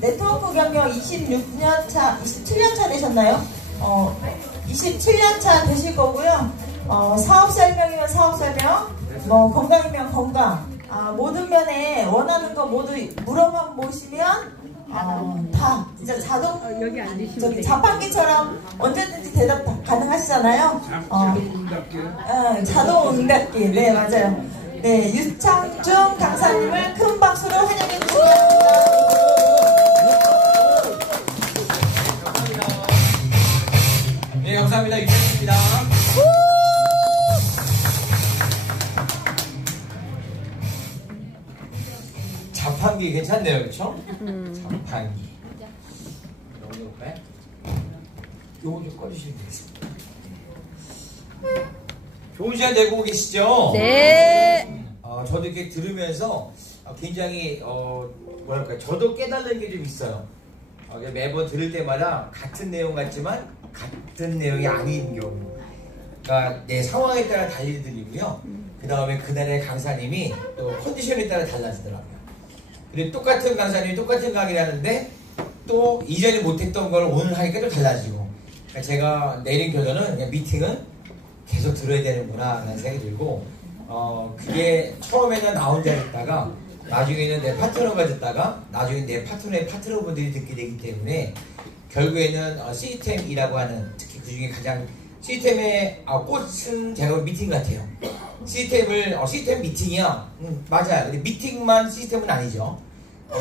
네트워크 경력 26년 차, 27년 차 되셨나요? 27년 차 되실 거고요. 사업 설명이면 사업 설명, 뭐 건강이면 건강, 모든 면에 원하는 거 모두 물어만 보시면 다 진짜 자동 저기 자판기처럼 언제든지 대답 가능하시잖아요. 자동 응답기. 네, 맞아요. 네, 유창중 강사님을 큰 박수로 환영해 주시기 바랍니다. 네, 감사합니다. 유창중입니다. 자판기 괜찮네요, 그렇죠? 자판기. 요거 좀 꺼주시면 되겠습니다. 좋은 시간 내고 계시죠? 네. 저도 이렇게 들으면서 굉장히 뭐랄까, 저도 깨달는 게 좀 있어요. 매번 들을 때마다 같은 내용 같지만 같은 내용이 아닌 경우. 그러니까 내 상황에 따라 달리 들리고요. 그 다음에 그날의 강사님이 또 컨디션에 따라 달라지더라고요. 그리고 똑같은 강사님이 똑같은 강의를 하는데 또 이전에 못했던 걸 오늘 하니까 또 달라지고. 그러니까 제가 내린 결론은 그냥 미팅은 계속 들어야 되는구나 라는 생각이 들고, 그게 처음에는 나 혼자 듣다가 나중에는 내 파트너가 듣다가 나중에 내 파트너의 파트너분들이 듣게 되기 때문에 결국에는 시스템이라고 하는, 특히 그 중에 가장 시스템의 꽃은 제가 미팅 같아요. 시스템 미팅이야. 맞아요. 근데 미팅만 시스템은 아니죠.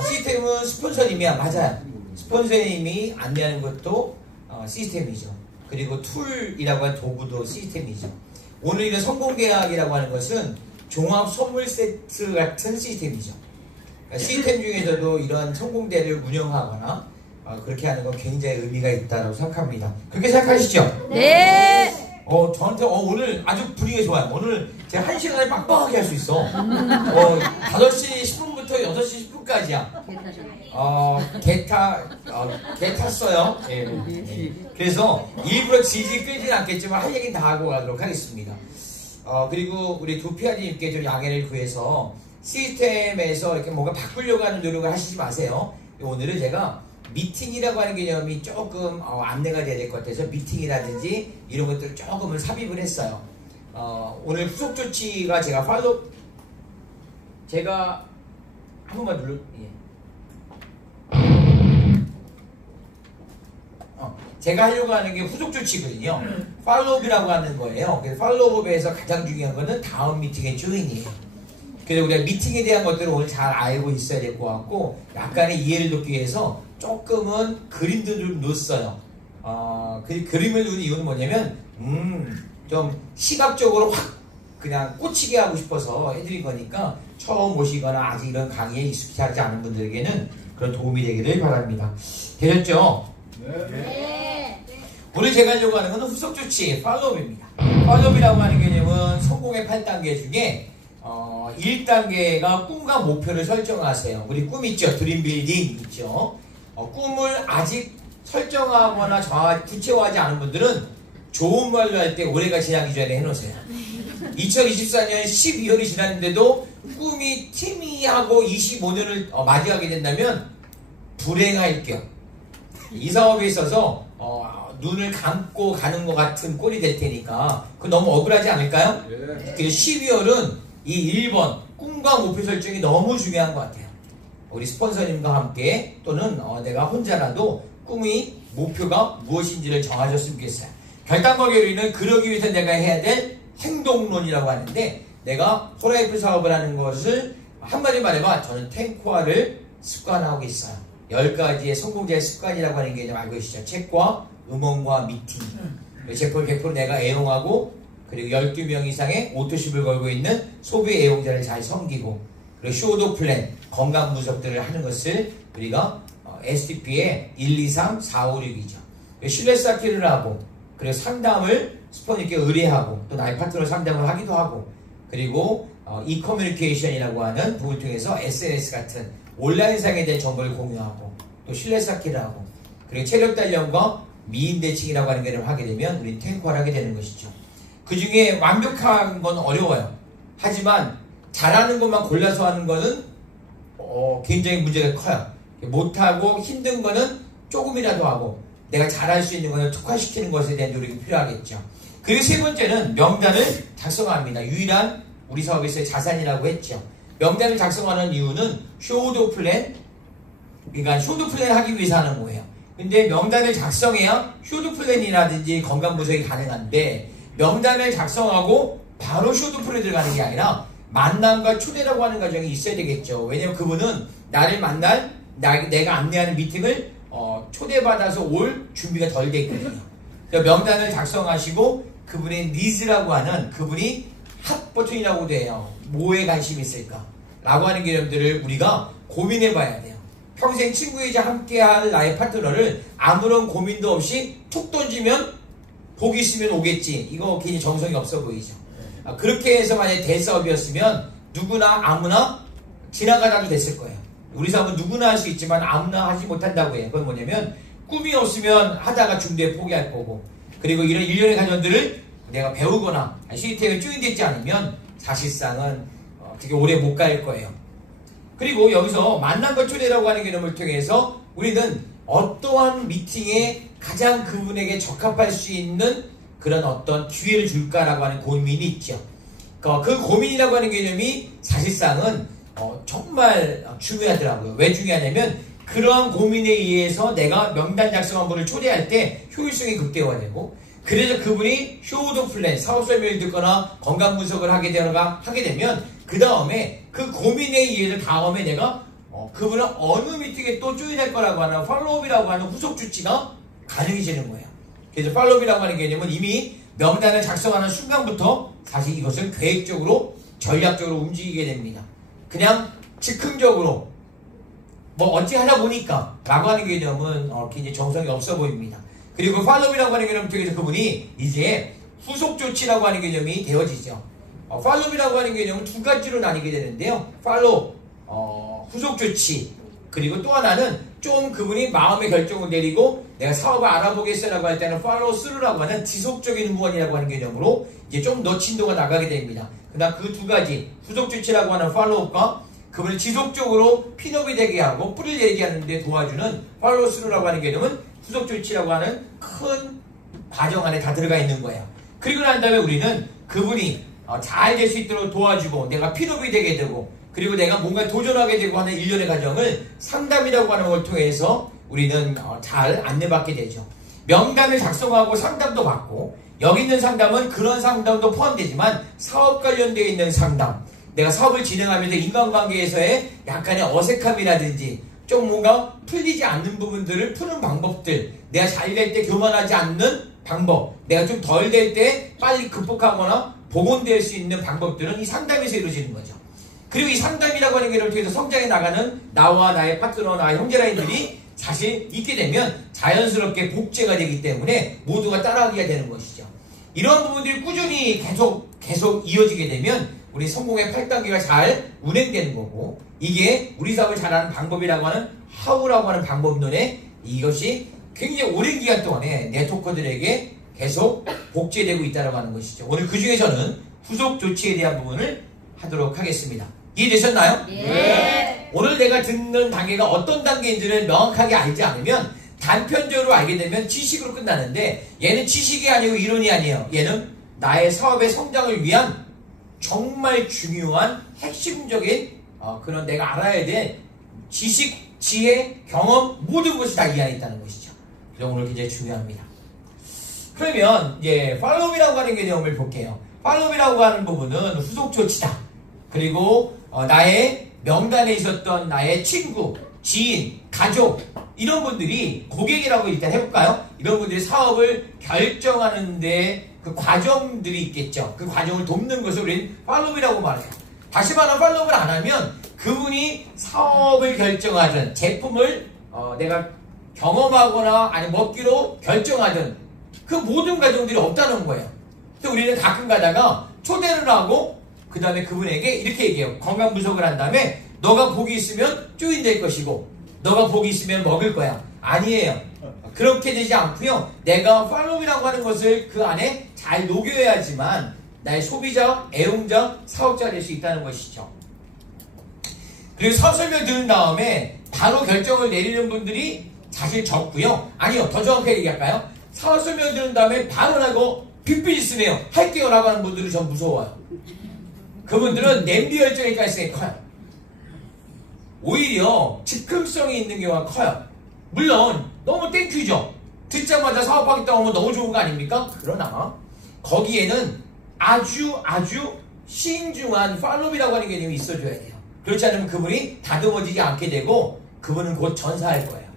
시스템은 스폰서님이야. 맞아요. 스폰서님이 안내하는 것도 시스템이죠. 그리고 툴이라고 하는 도구도 시스템이죠. 오늘 이런 성공계약이라고 하는 것은 종합 선물 세트 같은 시스템이죠. 그러니까 시스템 중에서도 이런 성공대를 운영하거나 그렇게 하는 건 굉장히 의미가 있다고 생각합니다. 그렇게 생각하시죠? 네. 저한테 오늘 아주 분위기가 좋아요. 오늘 제가 1시간을 빡빡하게 할 수 있어. 5시 10분부터 6시 10분까지야. 개 탔어요. 예. 그래서 일부러 질질 끌지는 않겠지만 할 얘기는 다 하고 가도록 하겠습니다. 그리고 우리 두피아님께 좀 양해를 구해서 시스템에서 이렇게 뭔가 바꾸려고 하는 노력을 하시지 마세요. 오늘은 제가 미팅이라고 하는 개념이 조금 안내가 돼야 될 것 같아서 미팅이라든지 이런 것들을 조금은 삽입을 했어요. 오늘 후속 조치가 제가 한 번만 제가 하려고 하는 게 후속 조치거든요. 팔로우업이라고 하는 거예요. 그래서 팔로우업에서 가장 중요한 거는 다음 미팅의 조인이에요. 그래서 우리가 미팅에 대한 것들을 오늘 잘 알고 있어야 될 것 같고, 약간의 이해를 돕기 위해서 조금은 그림도 좀 넣었어요. 그 그림을 넣은 이유는 뭐냐면, 좀 시각적으로 확 그냥 꽂히게 하고 싶어서 해드린 거니까, 처음 오시거나 아직 이런 강의에 익숙하지 않은 분들에게는 그런 도움이 되기를 바랍니다. 되셨죠? 네. 오늘 제가 하려고 하는 건 후속 조치, 팔로우업입니다. 팔로우업이라고 하는 개념은 성공의 8단계 중에 1단계가 꿈과 목표를 설정하세요. 우리 꿈 있죠? 드림빌딩 있죠? 꿈을 아직 설정하거나 구체화하지 않은 분들은 좋은 말로 할 때 올해가 지나기 전에 해놓으세요. 2024년 12월이 지났는데도 꿈이 티미하고 25년을 맞이하게 된다면 불행할 겸 이 사업에 있어서 눈을 감고 가는 것 같은 꼴이 될 테니까 그 너무 억울하지 않을까요? 그래서 12월은 이 1번 꿈과 목표 설정이 너무 중요한 것 같아요. 우리 스폰서님과 함께 또는 내가 혼자라도 꿈이 목표가 무엇인지를 정하셨으면 좋겠어요. 결단거기로는 그러기 위해서 내가 해야 될 행동론이라고 하는데, 내가 호라이프 사업을 하는 것을 한마디 말해봐, 저는 탱코아를 습관하고 있어요. 10가지의 성공자의 습관이라고 하는 개념 알고 계시죠? 책과 음원과 미팅. 제품 100% 내가 애용하고, 그리고 12명 이상의 오토십을 걸고 있는 소비 애용자를 잘 섬기고, 그리고 쇼도 플랜, 건강 분석들을 하는 것을 우리가 STP의 1, 2, 3, 4, 5, 6이죠. 신뢰 쌓기를 하고, 그리고 상담을 스폰님께 의뢰하고, 또 나의 파트너 상담을 하기도 하고, 그리고 이커뮤니케이션이라고 하는 부분을 통해서 SNS 같은 온라인상에 대한 정보를 공유하고, 또 신뢰 쌓기를 하고, 그리고 체력 단련과 미인 대칭이라고 하는 걸 하게 되면 우리 탱커를 하게 되는 것이죠. 그 중에 완벽한 건 어려워요. 하지만 잘하는 것만 골라서 하는 것은 굉장히 문제가 커요. 못하고 힘든 거는 조금이라도 하고 내가 잘할 수 있는 거는 특화시키는 것에 대한 노력이 필요하겠죠. 그리고 세 번째는 명단을 작성합니다. 유일한 우리 사업에서의 자산이라고 했죠. 명단을 작성하는 이유는 쇼도 플랜, 그러니까 쇼도 플랜 하기 위해서 하는 거예요. 근데 명단을 작성해야 쇼도 플랜이라든지 건강 분석이 가능한데 명단을 작성하고 바로 쇼도 플랜에 들어가는 게 아니라 만남과 초대라고 하는 과정이 있어야 되겠죠. 왜냐면 그분은 나를 만날 내가 안내하는 미팅을 초대받아서 올 준비가 덜 돼 있거든요. 그래서 명단을 작성하시고 그분의 니즈라고 하는 그분이 핫 버튼이라고 돼요. 뭐에 관심이 있을까? 라고 하는 개념들을 우리가 고민해 봐야 돼요. 평생 친구이자 함께할 나의 파트너를 아무런 고민도 없이 툭 던지면 복 있으면 오겠지. 이거 괜히 정성이 없어 보이죠. 그렇게 해서 만약에 대사업이었으면 누구나 아무나 지나가다도 됐을 거예요. 우리 사업은 누구나 할 수 있지만 아무나 하지 못한다고 해요. 그건 뭐냐면 꿈이 없으면 하다가 중도에 포기할 거고, 그리고 이런 일련의 과정들을 내가 배우거나 시스템에 조인되지 않으면 사실상은 되게 오래 못 갈 거예요. 그리고 여기서 만남과 초대라고 하는 개념을 통해서 우리는 어떠한 미팅에 가장 그분에게 적합할 수 있는 그런 어떤 기회를 줄까라고 하는 고민이 있죠. 그 고민이라고 하는 개념이 사실상은 정말 중요하더라고요. 왜 중요하냐면 그러한 고민에 의해서 내가 명단 작성한 분을 초대할 때 효율성이 극대화되고, 그래서 그분이 쇼도 플랜, 사업 설명을 듣거나 건강 분석을 하게 되면 그 다음에 그 고민에 의해서 다음에 내가 그분은 어느 미팅에 또 조인할 거라고 하는 팔로우업이라고 하는 후속 조치가 가능해지는 거예요. 그래서 팔로우업이라고 하는 개념은 이미 명단을 작성하는 순간부터 사실 이것을 계획적으로 전략적으로 움직이게 됩니다. 그냥 즉흥적으로 뭐 어찌 하다 보니까 라고 하는 개념은 굉장히 정성이 없어 보입니다. 그리고 팔로우업이라고 하는 개념을 통해서 그분이 이제 후속 조치라고 하는 개념이 되어지죠. 팔로우업이라고 하는 개념은 두 가지로 나뉘게 되는데요. 팔로우, 후속 조치, 그리고 또 하나는 좀 그분이 마음의 결정을 내리고 내가 사업을 알아보겠어라고 할 때는 팔로우 스루라고 하는 지속적인 후원이라고 하는 개념으로 이제 좀 더 진도가 나가게 됩니다. 그다음 그 두 가지 후속 조치라고 하는 팔로우업과 그분을 지속적으로 핀업이 되게 하고 뿌리를 내리게 하는데 도와주는 팔로우 스루라고 하는 개념은 후속 조치라고 하는 큰 과정 안에 다 들어가 있는 거예요. 그리고 난 다음에 우리는 그분이 잘 될 수 있도록 도와주고 내가 핀업이 되게 되고 그리고 내가 뭔가 도전하게 되고 하는 일련의 과정을 상담이라고 하는 걸 통해서 우리는 잘 안내받게 되죠. 명단을 작성하고 상담도 받고, 여기 있는 상담은 그런 상담도 포함되지만 사업 관련되어 있는 상담, 내가 사업을 진행하면서 인간관계에서의 약간의 어색함이라든지 좀 뭔가 풀리지 않는 부분들을 푸는 방법들, 내가 잘 될 때 교만하지 않는 방법, 내가 좀 덜 될 때 빨리 극복하거나 복원될 수 있는 방법들은 이 상담에서 이루어지는 거죠. 그리고 이 상담이라고 하는 게 통해서 성장해 나가는 나와 나의 파트너, 나의 형제라인들이 사실 있게 되면 자연스럽게 복제가 되기 때문에 모두가 따라하게 되는 것이죠. 이러한 부분들이 꾸준히 계속 이어지게 되면 우리 성공의 8단계가 잘 운행되는 거고, 이게 우리 사업을 잘하는 방법이라고 하는 하우라고 하는 방법론에 이것이 굉장히 오랜 기간 동안에 네트워커들에게 계속 복제되고 있다고 하는 것이죠. 오늘 그 중에서는 후속 조치에 대한 부분을 하도록 하겠습니다. 이해되셨나요? 네. 오늘 내가 듣는 단계가 어떤 단계인지를 명확하게 알지 않으면 단편적으로 알게 되면 지식으로 끝나는데, 얘는 지식이 아니고 이론이 아니에요. 얘는 나의 사업의 성장을 위한 정말 중요한 핵심적인 그런 내가 알아야 될 지식, 지혜, 경험 모든 것이 다 이 안에 있다는 것이죠. 그래서 오늘 굉장히 중요합니다. 그러면 이제 팔로우업이라고 하는 개념을 볼게요. 팔로우업이라고 하는 부분은 후속 조치다. 그리고 나의 명단에 있었던 나의 친구, 지인, 가족, 이런 분들이 고객이라고 일단 해볼까요? 이런 분들이 사업을 결정하는데 그 과정들이 있겠죠. 그 과정을 돕는 것을 우리는 팔로우업이라고 말해요. 다시 말하면 팔로우업을 안 하면 그분이 사업을 결정하든 제품을 내가 경험하거나 아니 먹기로 결정하든 그 모든 과정들이 없다는 거예요. 그래서 우리는 가끔 가다가 초대를 하고 그 다음에 그분에게 이렇게 얘기해요. 건강 분석을 한 다음에 너가 복이 있으면 조인될 것이고 너가 복이 있으면 먹을 거야. 아니에요. 그렇게 되지 않고요. 내가 팔로우업이라고 하는 것을 그 안에 잘 녹여야지만 나의 소비자, 애용자, 사업자가 될 수 있다는 것이죠. 그리고 사업 설명 들은 다음에 바로 결정을 내리는 분들이 사실 적고요. 아니요, 더 정확하게 얘기할까요? 사업 설명 들은 다음에 바로 나고 빅비즈니스네요, 할게요 라고 하는 분들은 전 무서워요. 그분들은 냄비 열정이 가능성이 커요. 오히려 즉흥성이 있는 경우가 커요. 물론 너무 땡큐죠. 듣자마자 사업하겠다고 하면 너무 좋은 거 아닙니까? 그러나 거기에는 아주 신중한 팔로우라고 하는 개념이 있어줘야 돼요. 그렇지 않으면 그분이 다듬어지지 않게 되고 그분은 곧 전사할 거예요.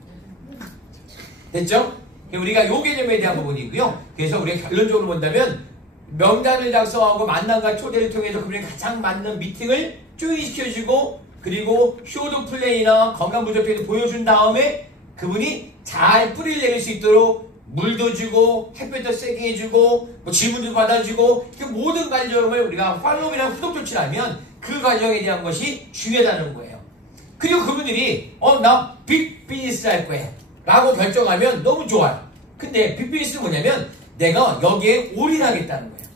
됐죠? 우리가 요 개념에 대한 부분이고요. 그래서 우리가 결론적으로 본다면 명단을 작성하고 만남과 초대를 통해서 그분이 가장 맞는 미팅을 조인시켜주고, 그리고 쇼도 플레이나 건강 부조표를 보여준 다음에 그분이 잘 뿌리를 내릴 수 있도록 물도 주고 햇볕도 세게 해주고 뭐 질문도 받아주고, 그 모든 과정을 우리가 팔로우랑 후속 조치를 하면 그 과정에 대한 것이 중요하다는 거예요. 그리고 그분들이 나 빅비즈니스 할 거예요 라고 결정하면 너무 좋아요. 근데 빅비즈니스는 뭐냐면 내가 여기에 올인하겠다는 거예요.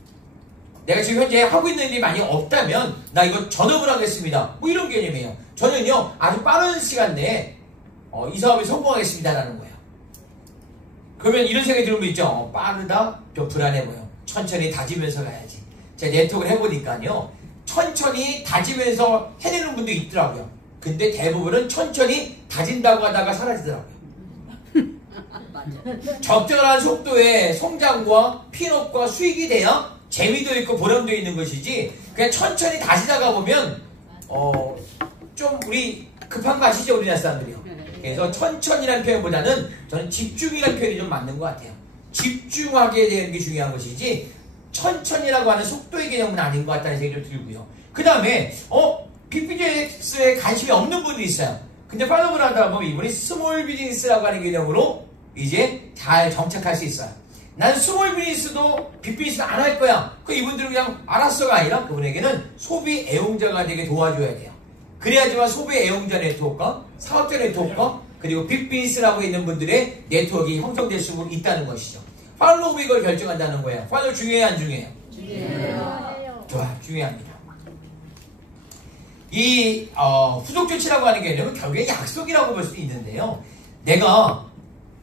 내가 지금 현재 하고 있는 일이 많이 없다면 나 이거 전업을 하겠습니다, 뭐 이런 개념이에요. 저는요 아주 빠른 시간 내에 이 사업에 성공하겠습니다 라는 거예요. 그러면 이런 생각이 들면 있죠. 빠르다? 좀 불안해 보여. 천천히 다지면서 가야지. 제가 네트워크를 해보니까요, 천천히 다지면서 해내는 분도 있더라고요. 근데 대부분은 천천히 다진다고 하다가 사라지더라고요. 적절한 속도의 성장과 핀업과 수익이 돼야 재미도 있고 보람도 있는 것이지, 그냥 천천히 다지다가 보면 좀 우리 급한 거 아시죠, 우리나라 사람들이요. 그래서 천천히라는 표현보다는 저는 집중이라는 표현이 좀 맞는 것 같아요. 집중하게 되는 게 중요한 것이지 천천히라고 하는 속도의 개념은 아닌 것 같다는 생각이 좀 들고요. 그 다음에 빅비즈니스에 관심이 없는 분들이 있어요. 근데 팔로우를 하다 보면 이분이 스몰 비즈니스라고 하는 개념으로 이제 잘 정착할 수 있어요. 난 스몰 비즈니스도 빅비즈니스 안 할 거야. 그 이분들은 그냥 알았어가 아니라 그분에게는 소비 애용자가 되게 도와줘야 돼요. 그래야지만 소비 애용자 네트워크가, 사업자 네트워크가, 그리고 빅비즈니스라고 있는 분들의 네트워크가 형성될 수 있다는 것이죠. 팔로우 이걸 결정한다는 거예요. 팔로우 중요해요, 안 중요해요? 중요해요. 좋아, 중요합니다. 이 후속 조치라고 하는 개념은 결국에 약속이라고 볼 수 있는데요. 내가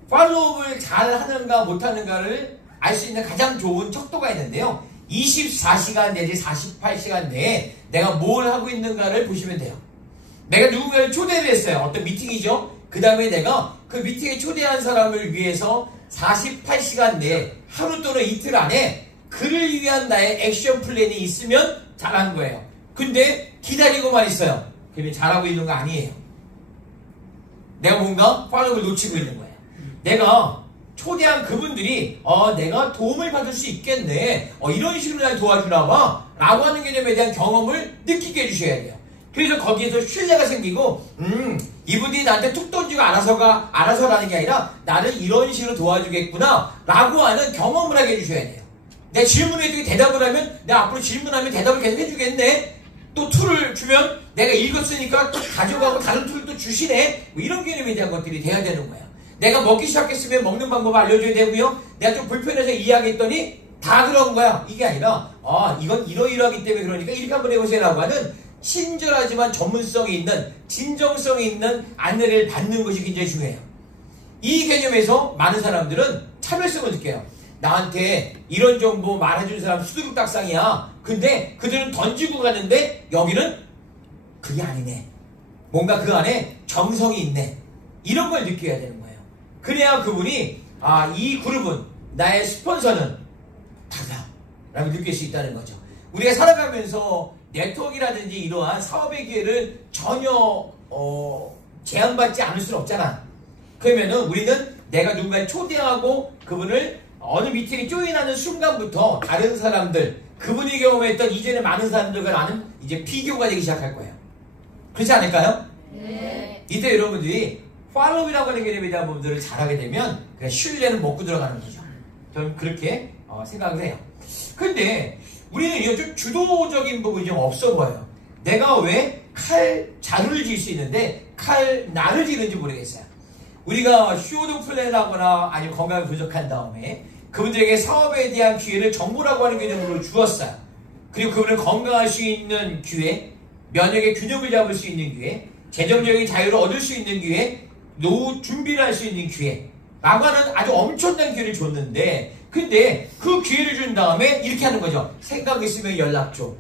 팔로우를 잘 하는가 못하는가를 알 수 있는 가장 좋은 척도가 있는데요. 24시간 내지 48시간 내에 내가 뭘 하고 있는가를 보시면 돼요. 내가 누군가를 초대를 했어요. 어떤 미팅이죠. 그 다음에 내가 그 미팅에 초대한 사람을 위해서 48시간 내에 하루 또는 이틀 안에 그를 위한 나의 액션 플랜이 있으면 잘하는 거예요. 근데 기다리고만 있어요. 그러면 잘하고 있는 거 아니에요. 내가 뭔가 팔로우를 놓치고 있는 거예요. 내가 초대한 그분들이 내가 도움을 받을 수 있겠네, 이런 식으로 날 도와주나 봐 라고 하는 개념에 대한 경험을 느끼게 해주셔야 돼요. 그래서 거기에서 신뢰가 생기고 이분들이 나한테 툭 던지고 알아서라는 게 아니라 나를 이런 식으로 도와주겠구나 라고 하는 경험을 하게 해주셔야 돼요. 내 질문에 대답을 하면 내가 앞으로 질문하면 대답을 계속 해주겠네, 또 툴을 주면 내가 읽었으니까 또 가져가고 다른 툴을 또 주시네, 뭐 이런 개념에 대한 것들이 돼야 되는 거예요. 내가 먹기 시작했으면 먹는 방법을 알려줘야 되고요. 내가 좀 불편해서 이해하겠더니 다 그런 거야. 이게 아니라 이건 이러이러하기 때문에 그러니까 이렇게 한번 해보세요 라고 하는 친절하지만 전문성이 있는, 진정성이 있는 안내를 받는 것이 굉장히 중요해요. 이 개념에서 많은 사람들은 차별성을 느껴요. 나한테 이런 정보 말해준 사람 수두룩 딱상이야. 근데 그들은 던지고 가는데 여기는 그게 아니네, 뭔가 그 안에 정성이 있네, 이런 걸 느껴야 되는 거예요. 그래야 그분이 이 그룹은, 나의 스폰서는 다르다 라고 느낄 수 있다는 거죠. 우리가 살아가면서 네트워크라든지 이러한 사업의 기회를 전혀 제한받지 않을 수는 없잖아. 그러면은 우리는 내가 누군가를 초대하고 그분을 어느 미팅에 조인하는 순간부터 다른 사람들, 그분이 경험했던 이전에 많은 사람들과 나는 이제 비교가 되기 시작할 거예요. 그렇지 않을까요? 네. 이때 여러분들이 팔로우라고 하는 개념에 대한 부분들을 잘하게 되면 그냥 신뢰는 먹고 들어가는 거죠. 저는 그렇게 생각을 해요. 근데 우리는 좀 주도적인 부분이 좀 없어 보여요. 내가 왜 자루를 질 수 있는데 나를 지는지 모르겠어요. 우리가 쇼도 플랜하거나 아니면 건강이 부족한 다음에 그분들에게 사업에 대한 기회를 정보라고 하는 개념으로 주었어요. 그리고 그분을 건강할 수 있는 기회, 면역의 균형을 잡을 수 있는 기회, 재정적인 자유를 얻을 수 있는 기회, 노후 준비를 할 수 있는 기회, 라고 하는 아주 엄청난 기회를 줬는데, 근데 그 기회를 준 다음에 이렇게 하는 거죠. 생각 있으면 연락 줘.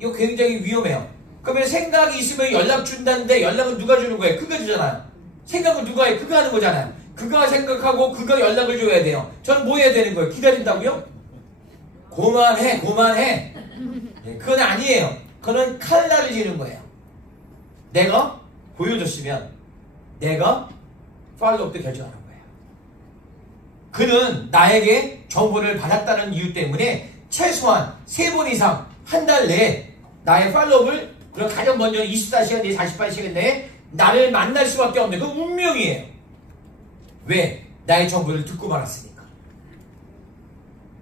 이거 굉장히 위험해요. 그러면 생각이 있으면 연락 준다는데 연락은 누가 주는 거예요? 그가 주잖아요. 생각은 누가 해? 그가 하는 거잖아요. 그가 생각하고 그가 연락을 줘야 돼요. 저는 뭐 해야 되는 거예요? 기다린다고요? 고만해, 고만해. 네, 그건 아니에요. 그건 칼날을 지는 거예요. 내가 보여줬으면 내가 팔로우업도 결정하는 거예요. 그는 나에게 정보를 받았다는 이유 때문에 최소한 3번 이상 한 달 내에 나의 팔로우업을, 그럼 가장 먼저 24시간 내에 48시간 내에 나를 만날 수밖에 없는 그 운명이에요. 왜? 나의 정보를 듣고 말았으니까.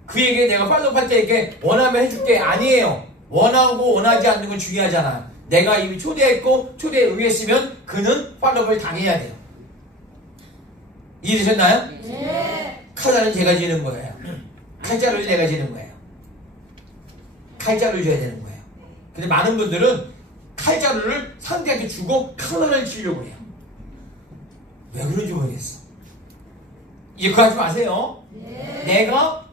그에게 내가 팔로우할 때 이렇게 원하면 해줄게. 아니에요. 원하고 원하지 않는 건 중요하잖아. 내가 이미 초대했고 초대에 응했으면 그는 팔로우를 당해야 돼요. 이해되셨나요? 네. 칼날은 제가 지는 거예요. 칼자루를 제가 지는 거예요. 칼자루를 줘야 되는 거예요. 근데 많은 분들은 칼자루를 상대한테 주고 칼날을 치려고 해요. 왜 그런지 모르겠어. 이거 하지 마세요. 네. 내가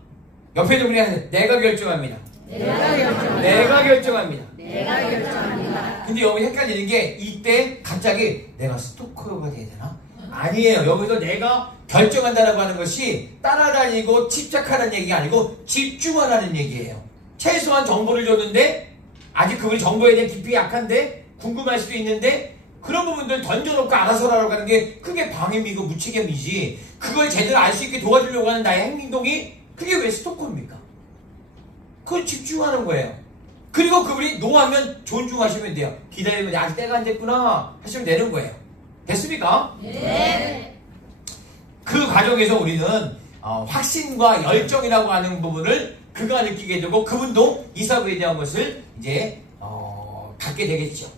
옆에 있는 분이 하는 내가 결정합니다. 내가 결정합니다. 내가 결정합니다. 내가 결정합니다. 근데 여기 헷갈리는 게 이때 갑자기 내가 스토커가 돼야 되나? 아니에요. 여기서 내가 결정한다라고 하는 것이 따라다니고 집착하는 얘기가 아니고 집중하라는 얘기예요. 최소한 정보를 줬는데 아직 그분이 정보에 대한 깊이 약한데 궁금할 수도 있는데 그런 부분들 던져놓고 알아서 하라고 하는 게 그게 방임이고 무책임이지, 그걸 제대로 알 수 있게 도와주려고 하는 나의 행동이 그게 왜 스토커입니까? 그건 집중하는 거예요. 그리고 그분이 노하면 존중하시면 돼요. 기다리면 아직 때가 안 됐구나 하시면 되는 거예요. 됐습니까? 네. 그 과정에서 우리는 확신과 열정이라고 하는 부분을 그가 느끼게 되고 그분도 이 사업에 대한 것을 이제 갖게 되겠죠.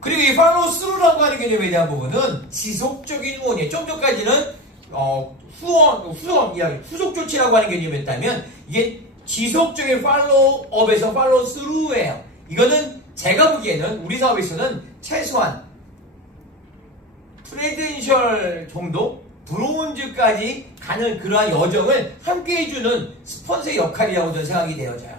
그리고 이 팔로우 스루라고 하는 개념에 대한 부분은 지속적인 후원이에요. 좀 전까지는 후속 조치라고 하는 개념이었다면 이게 지속적인 팔로우업에서 팔로우 스루예요. 이거는 제가 보기에는 우리 사업에서는 최소한 프레덴셜 정도, 브론즈까지 가는 그러한 여정을 함께 해주는 스폰서의 역할이라고 저는 생각이 되어져요.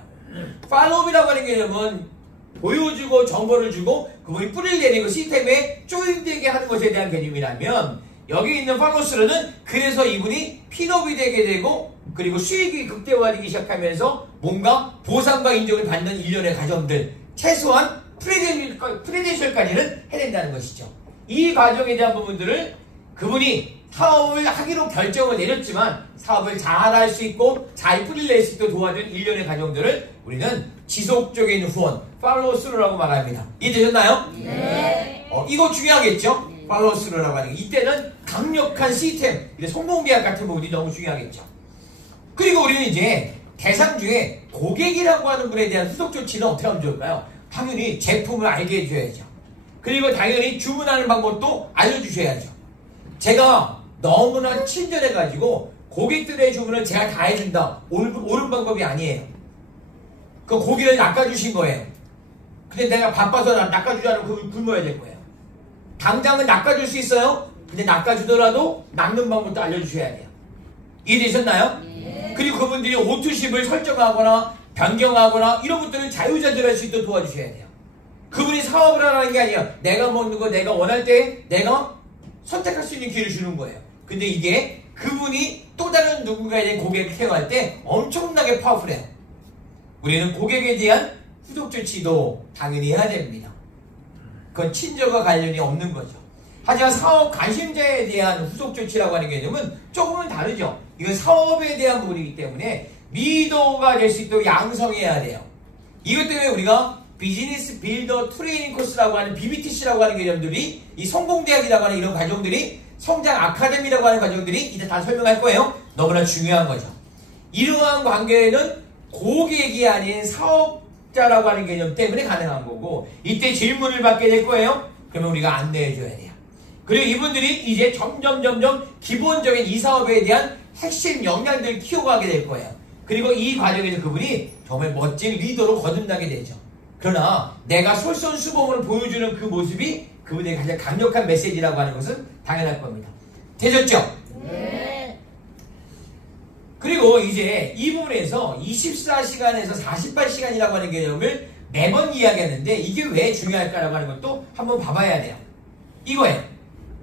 팔로우업이라고 하는 개념은 보여주고 정보를 주고 그분이 뿌리를 내리고 시스템에 조인되게 하는 것에 대한 개념이라면, 여기 있는 팔로우스루는 그래서 이분이 핀업이 되게 되고 그리고 수익이 극대화되기 시작하면서 뭔가 보상과 인정을 받는 일련의 과정들, 최소한 프레덴셜까지는 해낸다는 것이죠. 이 과정에 대한 부분들을 그분이 사업을 하기로 결정을 내렸지만 사업을 잘 할 수 있고 잘 뿌리를 낼 수 있도록 도와준 일련의 과정들을 우리는 지속적인 후원, 팔로우 스루라고 말합니다. 이해되셨나요? 네. 이거 중요하겠죠? 팔로우 스루라고 하는 게. 이때는 강력한 시스템, 성공 계약 같은 부분이 너무 중요하겠죠. 그리고 우리는 이제 대상 중에 고객이라고 하는 분에 대한 후속 조치는 어떻게 하면 좋을까요? 당연히 제품을 알게 해줘야죠. 그리고 당연히 주문하는 방법도 알려주셔야죠. 제가 너무나 친절해가지고 고객들의 주문을 제가 다 해준다, 옳은 방법이 아니에요. 그 고기를 낚아주신 거예요. 근데 내가 바빠서 낚아주지 않으면 그걸 굶어야 될 거예요. 당장은 낚아줄 수 있어요. 근데 낚아주더라도 낚는 방법도 알려주셔야 돼요. 이해되셨나요? 네. 그리고 그분들이 오투십을 설정하거나 변경하거나 이런 것들을 자유자재할 수 있도록 도와주셔야 돼요. 그분이 사업을 하라는 게 아니에요. 내가 먹는 거 내가 원할 때 내가 선택할 수 있는 기회를 주는 거예요. 근데 이게 그분이 또 다른 누군가에 대한 고객을 케어할 때 엄청나게 파워풀해요. 우리는 고객에 대한 후속 조치도 당연히 해야 됩니다. 그건 친절과 관련이 없는 거죠. 하지만 사업 관심자에 대한 후속 조치라고 하는 개념은 조금은 다르죠. 이건 사업에 대한 부분이기 때문에 리더가 될 수 있도록 양성해야 돼요. 이것 때문에 우리가 비즈니스 빌더 트레이닝 코스라고 하는 BBTC라고 하는 개념들이, 이 성공대학이라고 하는 이런 과정들이, 성장 아카데미라고 하는 과정들이 이제 다 설명할 거예요. 너무나 중요한 거죠. 이러한 관계는 고객이 아닌 사업자라고 하는 개념 때문에 가능한 거고, 이때 질문을 받게 될 거예요. 그러면 우리가 안내해 줘야 돼요. 그리고 이분들이 이제 점점 기본적인 이 사업에 대한 핵심 역량들을 키워가게 될 거예요. 그리고 이 과정에서 그분이 정말 멋진 리더로 거듭나게 되죠. 그러나 내가 솔선수범을 보여주는 그 모습이 그분의 가장 강력한 메시지라고 하는 것은 당연할 겁니다. 되셨죠? 네. 그리고 이제 이 부분에서 24시간에서 48시간이라고 하는 개념을 매번 이야기하는데 이게 왜 중요할까라고 하는 것도 한번 봐봐야 돼요. 이거예요.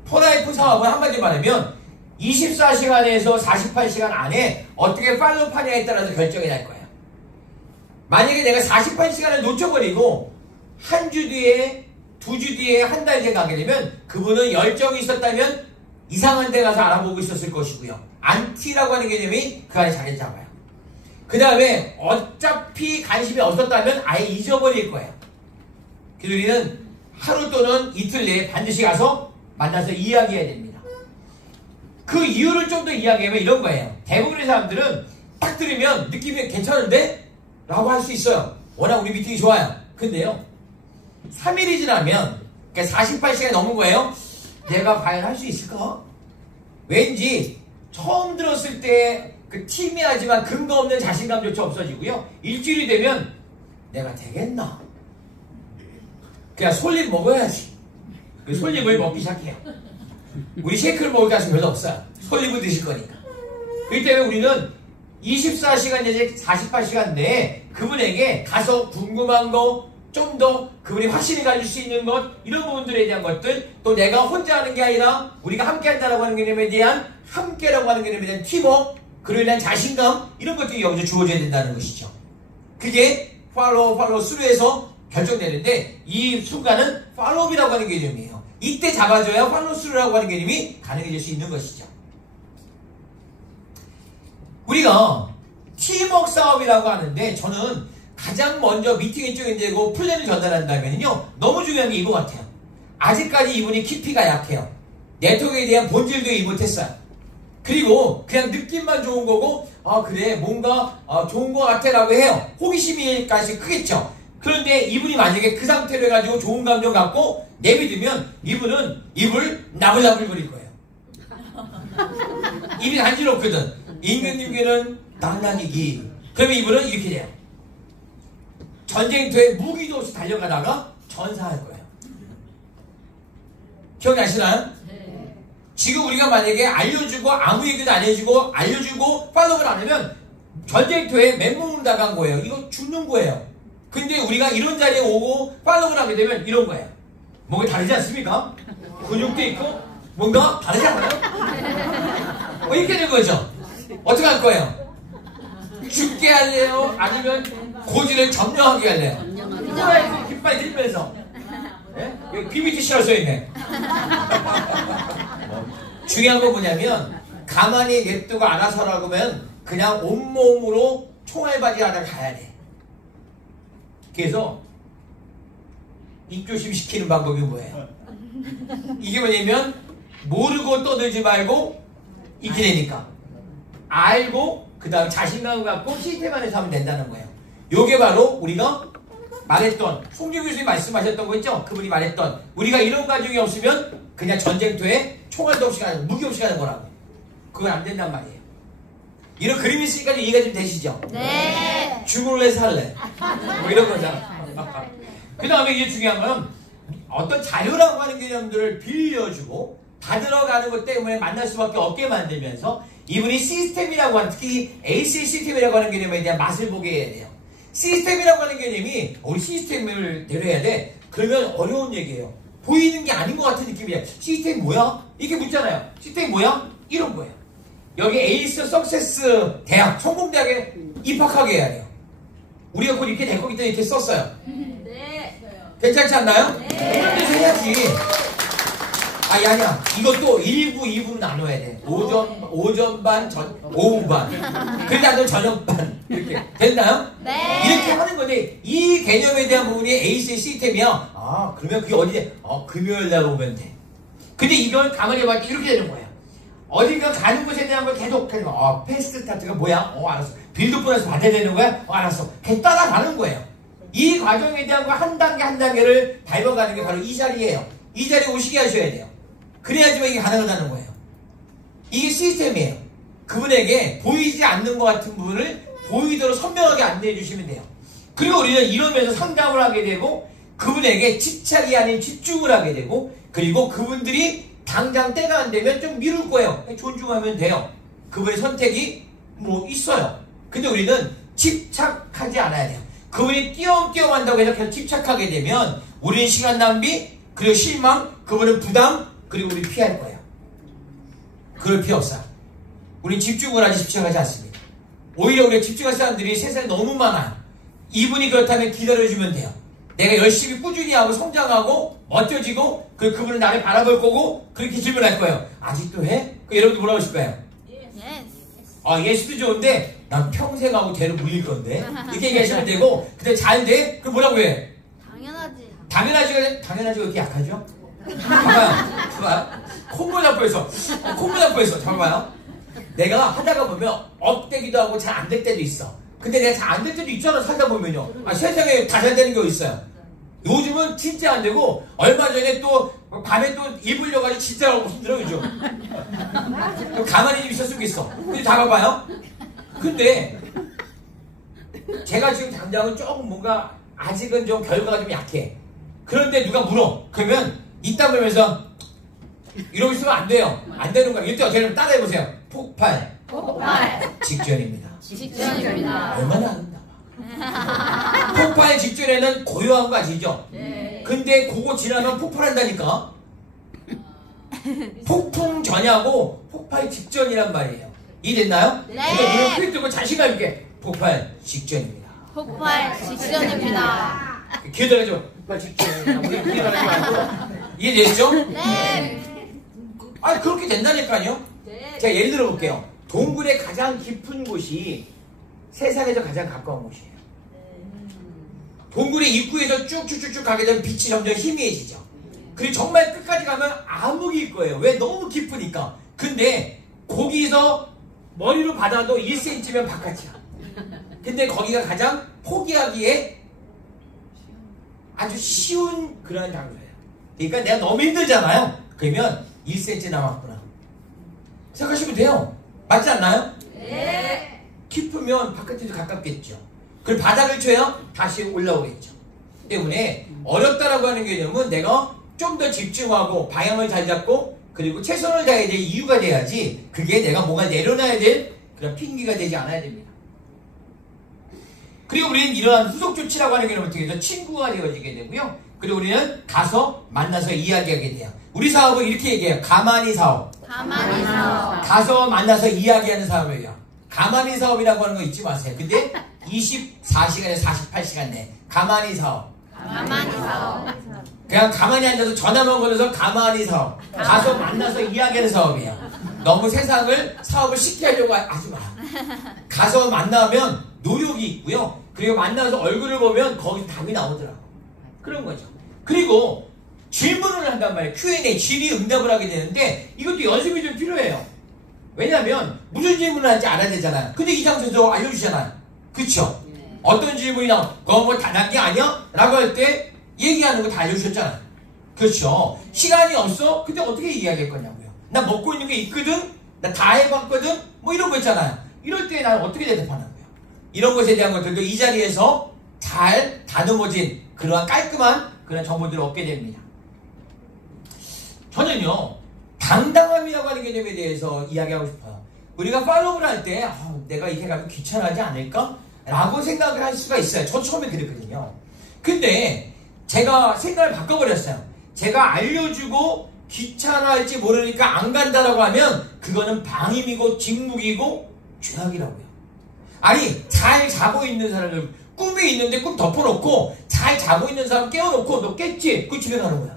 포라이프 사업은 한마디로 말하면 24시간에서 48시간 안에 어떻게 팔로우하냐에 따라서 결정이 날 거예요. 만약에 내가 48시간을 놓쳐버리고 한 주 뒤에, 2주 뒤에, 한 달 뒤에 가게 되면 그분은 열정이 있었다면 이상한 데 가서 알아보고 있었을 것이고요. 안티라고 하는 개념이 그 안에 자리 잡아요. 그 다음에 어차피 관심이 없었다면 아예 잊어버릴 거예요. 그래서 우리는 하루 또는 이틀 내에 반드시 가서 만나서 이야기해야 됩니다. 그 이유를 좀 더 이야기하면 이런 거예요. 대부분의 사람들은 딱 들으면 느낌이 괜찮은데? 라고 할 수 있어요. 워낙 우리 미팅이 좋아요. 근데요, 3일이 지나면, 그러니까 48시간이 넘은 거예요. 내가 과연 할 수 있을까? 왠지 처음 들었을 때 그 티미하지만 근거 없는 자신감조차 없어지고요. 일주일이 되면 내가 되겠나? 그냥 솔잎 먹어야지. 그 솔잎을 먹기 시작해요. 우리 쉐이크를 먹을 가능성이 별로 없어요. 솔잎을 드실 거니까. 그렇기 때문에 우리는 24시간 내지 48시간 내에 그분에게 가서 궁금한 거, 좀 더 그분이 확신이 가질 수 있는 것, 이런 부분들에 대한 것들, 또 내가 혼자 하는 게 아니라 우리가 함께 한다라고 하는 개념에 대한 함께라고 하는 개념에 대한 팀워크, 그로 인한 자신감, 이런 것들이 여기서 주어져야 된다는 것이죠. 그게 팔로우 스루에서 결정되는데 이 순간은 팔로우이라고 하는 개념이에요. 이때 잡아줘야 팔로우 스루라고 하는 개념이 가능해질 수 있는 것이죠. 우리가 팀워크 사업이라고 하는데 저는 가장 먼저 미팅 일정이 되고 플랜을 전달한다면요, 너무 중요한 게 이거 같아요. 아직까지 이분이 깊이가 약해요. 네트워크에 대한 본질도 이해 못했어요. 그리고 그냥 느낌만 좋은 거고, 아 그래 뭔가 좋은 거 같아 라고 해요. 호기심이까지 크겠죠. 그런데 이분이 만약에 그 상태로 해가지고 좋은 감정 갖고 내비두면 이분은 입을 나불나불 거릴 거예요. 입이 간지럽거든. 임금님께는 당나귀기. 그러면 이분은 이렇게 돼요. 전쟁터에 무기도 없이 달려가다가 전사할 거예요. 기억나시나요? 네. 지금 우리가 만약에 알려주고 아무 얘기도 안 해주고 알려주고 팔로우를 안 하면 전쟁터에 맨몸으로 나간 거예요. 이거 죽는 거예요. 근데 우리가 이런 자리에 오고 팔로우를 하게 되면 이런 거예요. 뭔가 다르지 않습니까? 근육도 있고 뭔가 다르지 않아요? 이렇게 된 거죠. 어떻게 할 거예요? 죽게 할래요? 아니면 고지를 점령하게 할래요? 이거에서 깃발 들면서 여기 BBTC라고 써있네. 중요한 건 뭐냐면 가만히 냅두고 알아서라고 하면 그냥 온몸으로 총알바지 하다 가야 돼. 그래서 입조심 시키는 방법이 뭐예요? 이게 뭐냐면 모르고 떠들지 말고 익히 되니까 알고 그 다음 자신감을 갖고 시스템 안에서 하면 된다는 거예요. 요게 바로 우리가 말했던 송준 교수님 말씀하셨던 거 있죠? 그분이 말했던 우리가 이런 과정이 없으면 그냥 전쟁터에 총알도 없이 가는 무기 없이 가는 거라고. 그건 안 된단 말이에요. 이런 그림이 있으니까 이해가 좀 되시죠? 네. 죽을래 살래 뭐 이런 거잖아. 그 다음에 이게 중요한 건 어떤 자료라고 하는 개념들을 빌려주고 받으러 것 때문에 만날 수밖에 없게 만들면서 이분이 시스템이라고 하는, 특히 AC 시스템이라고 하는 개념에 대한 맛을 보게 해야 돼요. 시스템이라고 하는 개념이 우리 시스템을 내려야 돼. 그러면 어려운 얘기예요. 보이는 게 아닌 것 같은 느낌이야. 시스템이 뭐야? 이렇게 묻잖아요. 시스템이 뭐야? 이런 거예요. 여기 에이스 석세스 대학, 성공대학에 입학하게 해야 돼요. 우리가 곧 이렇게 될 거기 때문에 이렇게 썼어요. 네. 괜찮지 않나요? 네. 그런 데서 해야지. 아니야. 이것도 1부, 2부로 나눠야 돼. 오전 반, 오후 반. 그러다 저녁 반. 이렇게. 됐나요? 네. 이렇게 하는 건데, 이 개념에 대한 부분이 에이스의 시스템이야. 그러면 그게 어디에? 금요일 날 오면 돼. 근데 이걸 가만히 봤을 때 이렇게 되는 거야. 어딘가 가는 곳에 대한 걸 계속, 패스트 스타트가 뭐야? 알았어. 빌드 보너스 받아야 되는 거야? 알았어. 계속 따라가는 거예요. 이 과정에 대한 거 한 단계 한 단계를 밟아가는 게 바로 이 자리예요. 이 자리에 오시게 하셔야 돼요. 그래야지만 이게 가능하다는 거예요. 이게 시스템이에요. 그분에게 보이지 않는 것 같은 부분을 보이도록 선명하게 안내해 주시면 돼요. 그리고 우리는 이러면서 상담을 하게 되고 그분에게 집착이 아닌 집중을 하게 되고 그리고 그분들이 당장 때가 안 되면 좀 미룰 거예요. 존중하면 돼요. 그분의 선택이 뭐 있어요. 근데 우리는 집착하지 않아야 돼요. 그분이 띄엄띄엄 한다고 해서 계속 집착하게 되면 우리는 시간 낭비, 그리고 실망, 그분은 부담, 그리고 우리 피할 거예요. 그럴 필요 없어요. 우린 집중을 하지 집착하지 않습니다. 오히려 우리가 집중할 사람들이 세상에 너무 많아요. 이분이 그렇다면 기다려주면 돼요. 내가 열심히 꾸준히 하고 성장하고 멋져지고 그분은 나를 바라볼 거고 그렇게 질문할 거예요. 아직도 해? 여러분들 뭐라고 하실 거예요? 예수도 좋은데 난 평생 하고 대로 물릴 건데 이렇게 얘기하시면 되고 근데 잘 돼? 그럼 뭐라고 해? 당연하지가 왜 이렇게 약하죠? 봐봐요. 콧물 나빠있어. 콧물 나빠있어. 잠깐만요. 내가 하다가 보면 업되기도 하고 잘 안 될 때도 있어. 근데 내가 잘 안 될 때도 있잖아. 살다 보면요. 세상에 다 잘 되는 게 있어요. 요즘은 진짜 안 되고 얼마 전에 또 밤에 또 입으려가지고 진짜 힘들어 그죠? 가만히 좀 있었으면 좋겠어. 근데 다 봐봐요. 근데 제가 지금 당장은 조금 뭔가 아직은 좀 결과가 좀 약해. 그런데 누가 물어. 그러면 이따 보면서 이러고 있으면 안 돼요. 안 되는 거야. 이때 어떻게 하면 따라해보세요. 폭발 직전입니다. 얼마나 아름다워. 폭발 직전에는 고요한 거 아시죠? 근데 그거 지나면 폭발한다니까. 폭풍 전야고 폭발 직전이란 말이에요. 이해됐나요? 네. 그러니까 눈을 크게 뜨고 자신감 있게 폭발 직전입니다. 기다려줘. 폭발 직전입니다. 기다려줘 말고. 이해됐죠? 네. 아 그렇게 된다니까요. 제가 예를 들어 볼게요. 동굴의 가장 깊은 곳이 세상에서 가장 가까운 곳이에요. 동굴의 입구에서 쭉쭉쭉쭉 가게 되면 빛이 점점 희미해지죠. 그리고 정말 끝까지 가면 암흑일 거예요. 왜? 너무 깊으니까. 근데 거기서 머리로 받아도 1cm면 바깥이야. 근데 거기가 가장 포기하기에 아주 쉬운 그런 장소예요. 그러니까 내가 너무 힘들잖아요. 그러면 1cm 남았구나 생각하시면 돼요. 맞지 않나요? 네. 깊으면 바깥에도 가깝겠죠. 그리고 바닥을 쳐야 다시 올라오겠죠. 때문에 어렵다라고 하는 개념은 내가 좀 더 집중하고 방향을 잘 잡고 그리고 최선을 다해야 될 이유가 돼야지 그게 내가 뭔가 내려놔야 될 그런 핑계가 되지 않아야 됩니다. 그리고 우리는 이러한 후속 조치라고 하는 개념을 통해서 친구가 되어지게 되고요. 그리고 우리는 가서 만나서 이야기하게 돼요. 우리 사업은 이렇게 얘기해요. 가만히 사업. 가서 만나서 이야기하는 사업이에요. 가만히 사업이라고 하는 거 잊지 마세요. 근데 24시간에 48시간 내 가만히 사업. 그냥 가만히 앉아서 전화만 걸어서 가만히 사업. 가서 만나서 이야기하는 사업이에요. 너무 세상을 사업을 쉽게 하려고 하지 마. 가서 만나면 노력이 있고요. 그리고 만나서 얼굴을 보면 거기 답이 나오더라고. 그런 거죠. 그리고 질문을 한단 말이에요. Q&A, 질의응답을 하게 되는데 이것도 연습이 좀 필요해요. 왜냐하면 무슨 질문을 하는지 알아야 되잖아요. 근데 이 장소에서 알려주잖아요. 그쵸? 어떤 질문이 나오면 그거 뭐 다 난 게 아니야? 라고 할 때 얘기하는 거 다 알려주셨잖아요. 그렇죠? 시간이 없어? 근데 어떻게 이야기할 거냐고요. 나 먹고 있는 게 있거든? 나 다 해봤거든? 뭐 이런 거 있잖아요. 이럴 때 나는 어떻게 대답하는 거예요? 이런 것에 대한 것들도 이 자리에서 잘 다듬어진 그러한 깔끔한 그런 정보들을 얻게 됩니다. 저는요, 당당함이라고 하는 개념에 대해서 이야기하고 싶어요. 우리가 팔로우를 할 때 내가 이렇게 가면 귀찮아하지 않을까? 라고 생각을 할 수가 있어요. 저 처음에 그랬거든요. 근데 제가 생각을 바꿔버렸어요. 제가 알려주고 귀찮아할지 모르니까 안 간다라고 하면 그거는 방임이고 직무이고 죄악이라고요. 아니 잘 자고 있는 사람을 꿈이 있는데 꿈 덮어놓고 잘 자고 있는 사람 깨워놓고 너 깼지? 그 집에 가는 거야.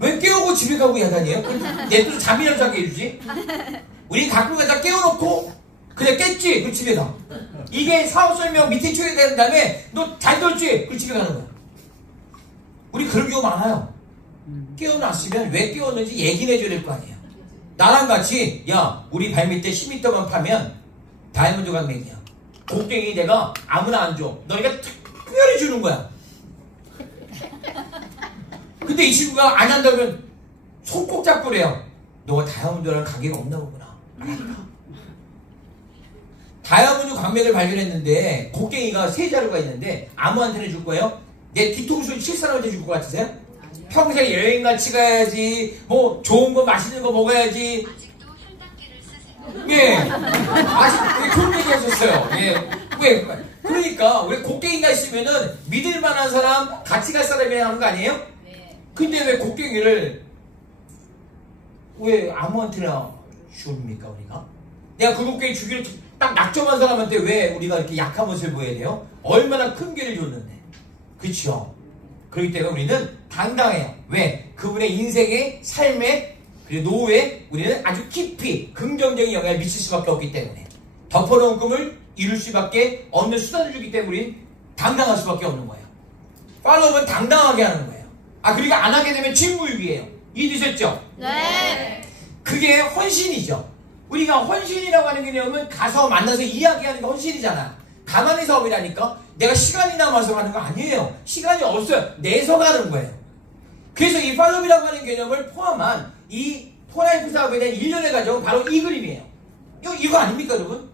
왜 깨우고 집에 가고 야단이에요? 냅둬서 잠이라도 자게 해주지. 우리 가끔가다 깨워놓고 그냥 깼지? 그 집에 가. 이게 사업 설명 미팅 초대된 다음에 너 잘 들었지? 그 집에 가는 거야. 우리 그런 경우 많아요. 깨워놨으면 왜 깨웠는지 얘기를 해줘야 될 거 아니에요. 나랑 같이 야 우리 발밑에 10m만 파면 다이아몬드 강냉이야. 곡괭이 내가 아무나 안 줘. 너희가 특별히 주는 거야. 근데 이 친구가 안 한다면 손 꼭 잡고 그래요. 너가 다이아몬드랑 관계가 없나 보구나. 알았다. 다이아몬드 광맥을 발견했는데 곡괭이가 세 자루가 있는데 아무한테나 줄 거예요? 내 뒤통수를 칠 사람한테 줄 것 같으세요? 평생 여행 같이 가야지, 뭐 좋은 거 맛있는 거 먹어야지. 아직도 혈당계를 쓰세요? 예, 아직 왜 그런 얘기 하셨어요? 예, 왜? 그러니까 왜 곡괭이가 있으면은 믿을 만한 사람, 같이 갈 사람이 하는 거 아니에요? 네. 근데 왜 곡괭이를 왜 아무한테나 줍니까 우리가? 내가 그 곡괭이 주기로 딱 낙점한 사람한테 왜 우리가 이렇게 약한 모습을 보여야 돼요? 얼마나 큰 길을 줬는데, 그렇죠? 그렇기 때문에 우리는 당당해요. 왜? 그분의 인생의 삶에 그리고 노후에 우리는 아주 깊이 긍정적인 영향을 미칠 수밖에 없기 때문에, 덮어놓은 꿈을 이룰 수밖에 없는 수단을 주기 때문에 우린 당당할 수밖에 없는 거예요. 팔로우는 당당하게 하는 거예요. 그리고 안 하게 되면 직무유기예요. 이해되셨죠? 네. 그게 헌신이죠. 우리가 헌신이라고 하는 개념은 가서 만나서 이야기하는 게 헌신이잖아. 가만히 사업이라니까. 내가 시간이 남아서 가는 거 아니에요. 시간이 없어요. 내서 가는 거예요. 그래서 이 팔로우라고 하는 개념을 포함한 이 포라이프 사업에 대한 일련의 과정은 바로 이 그림이에요. 이거 아닙니까 여러분?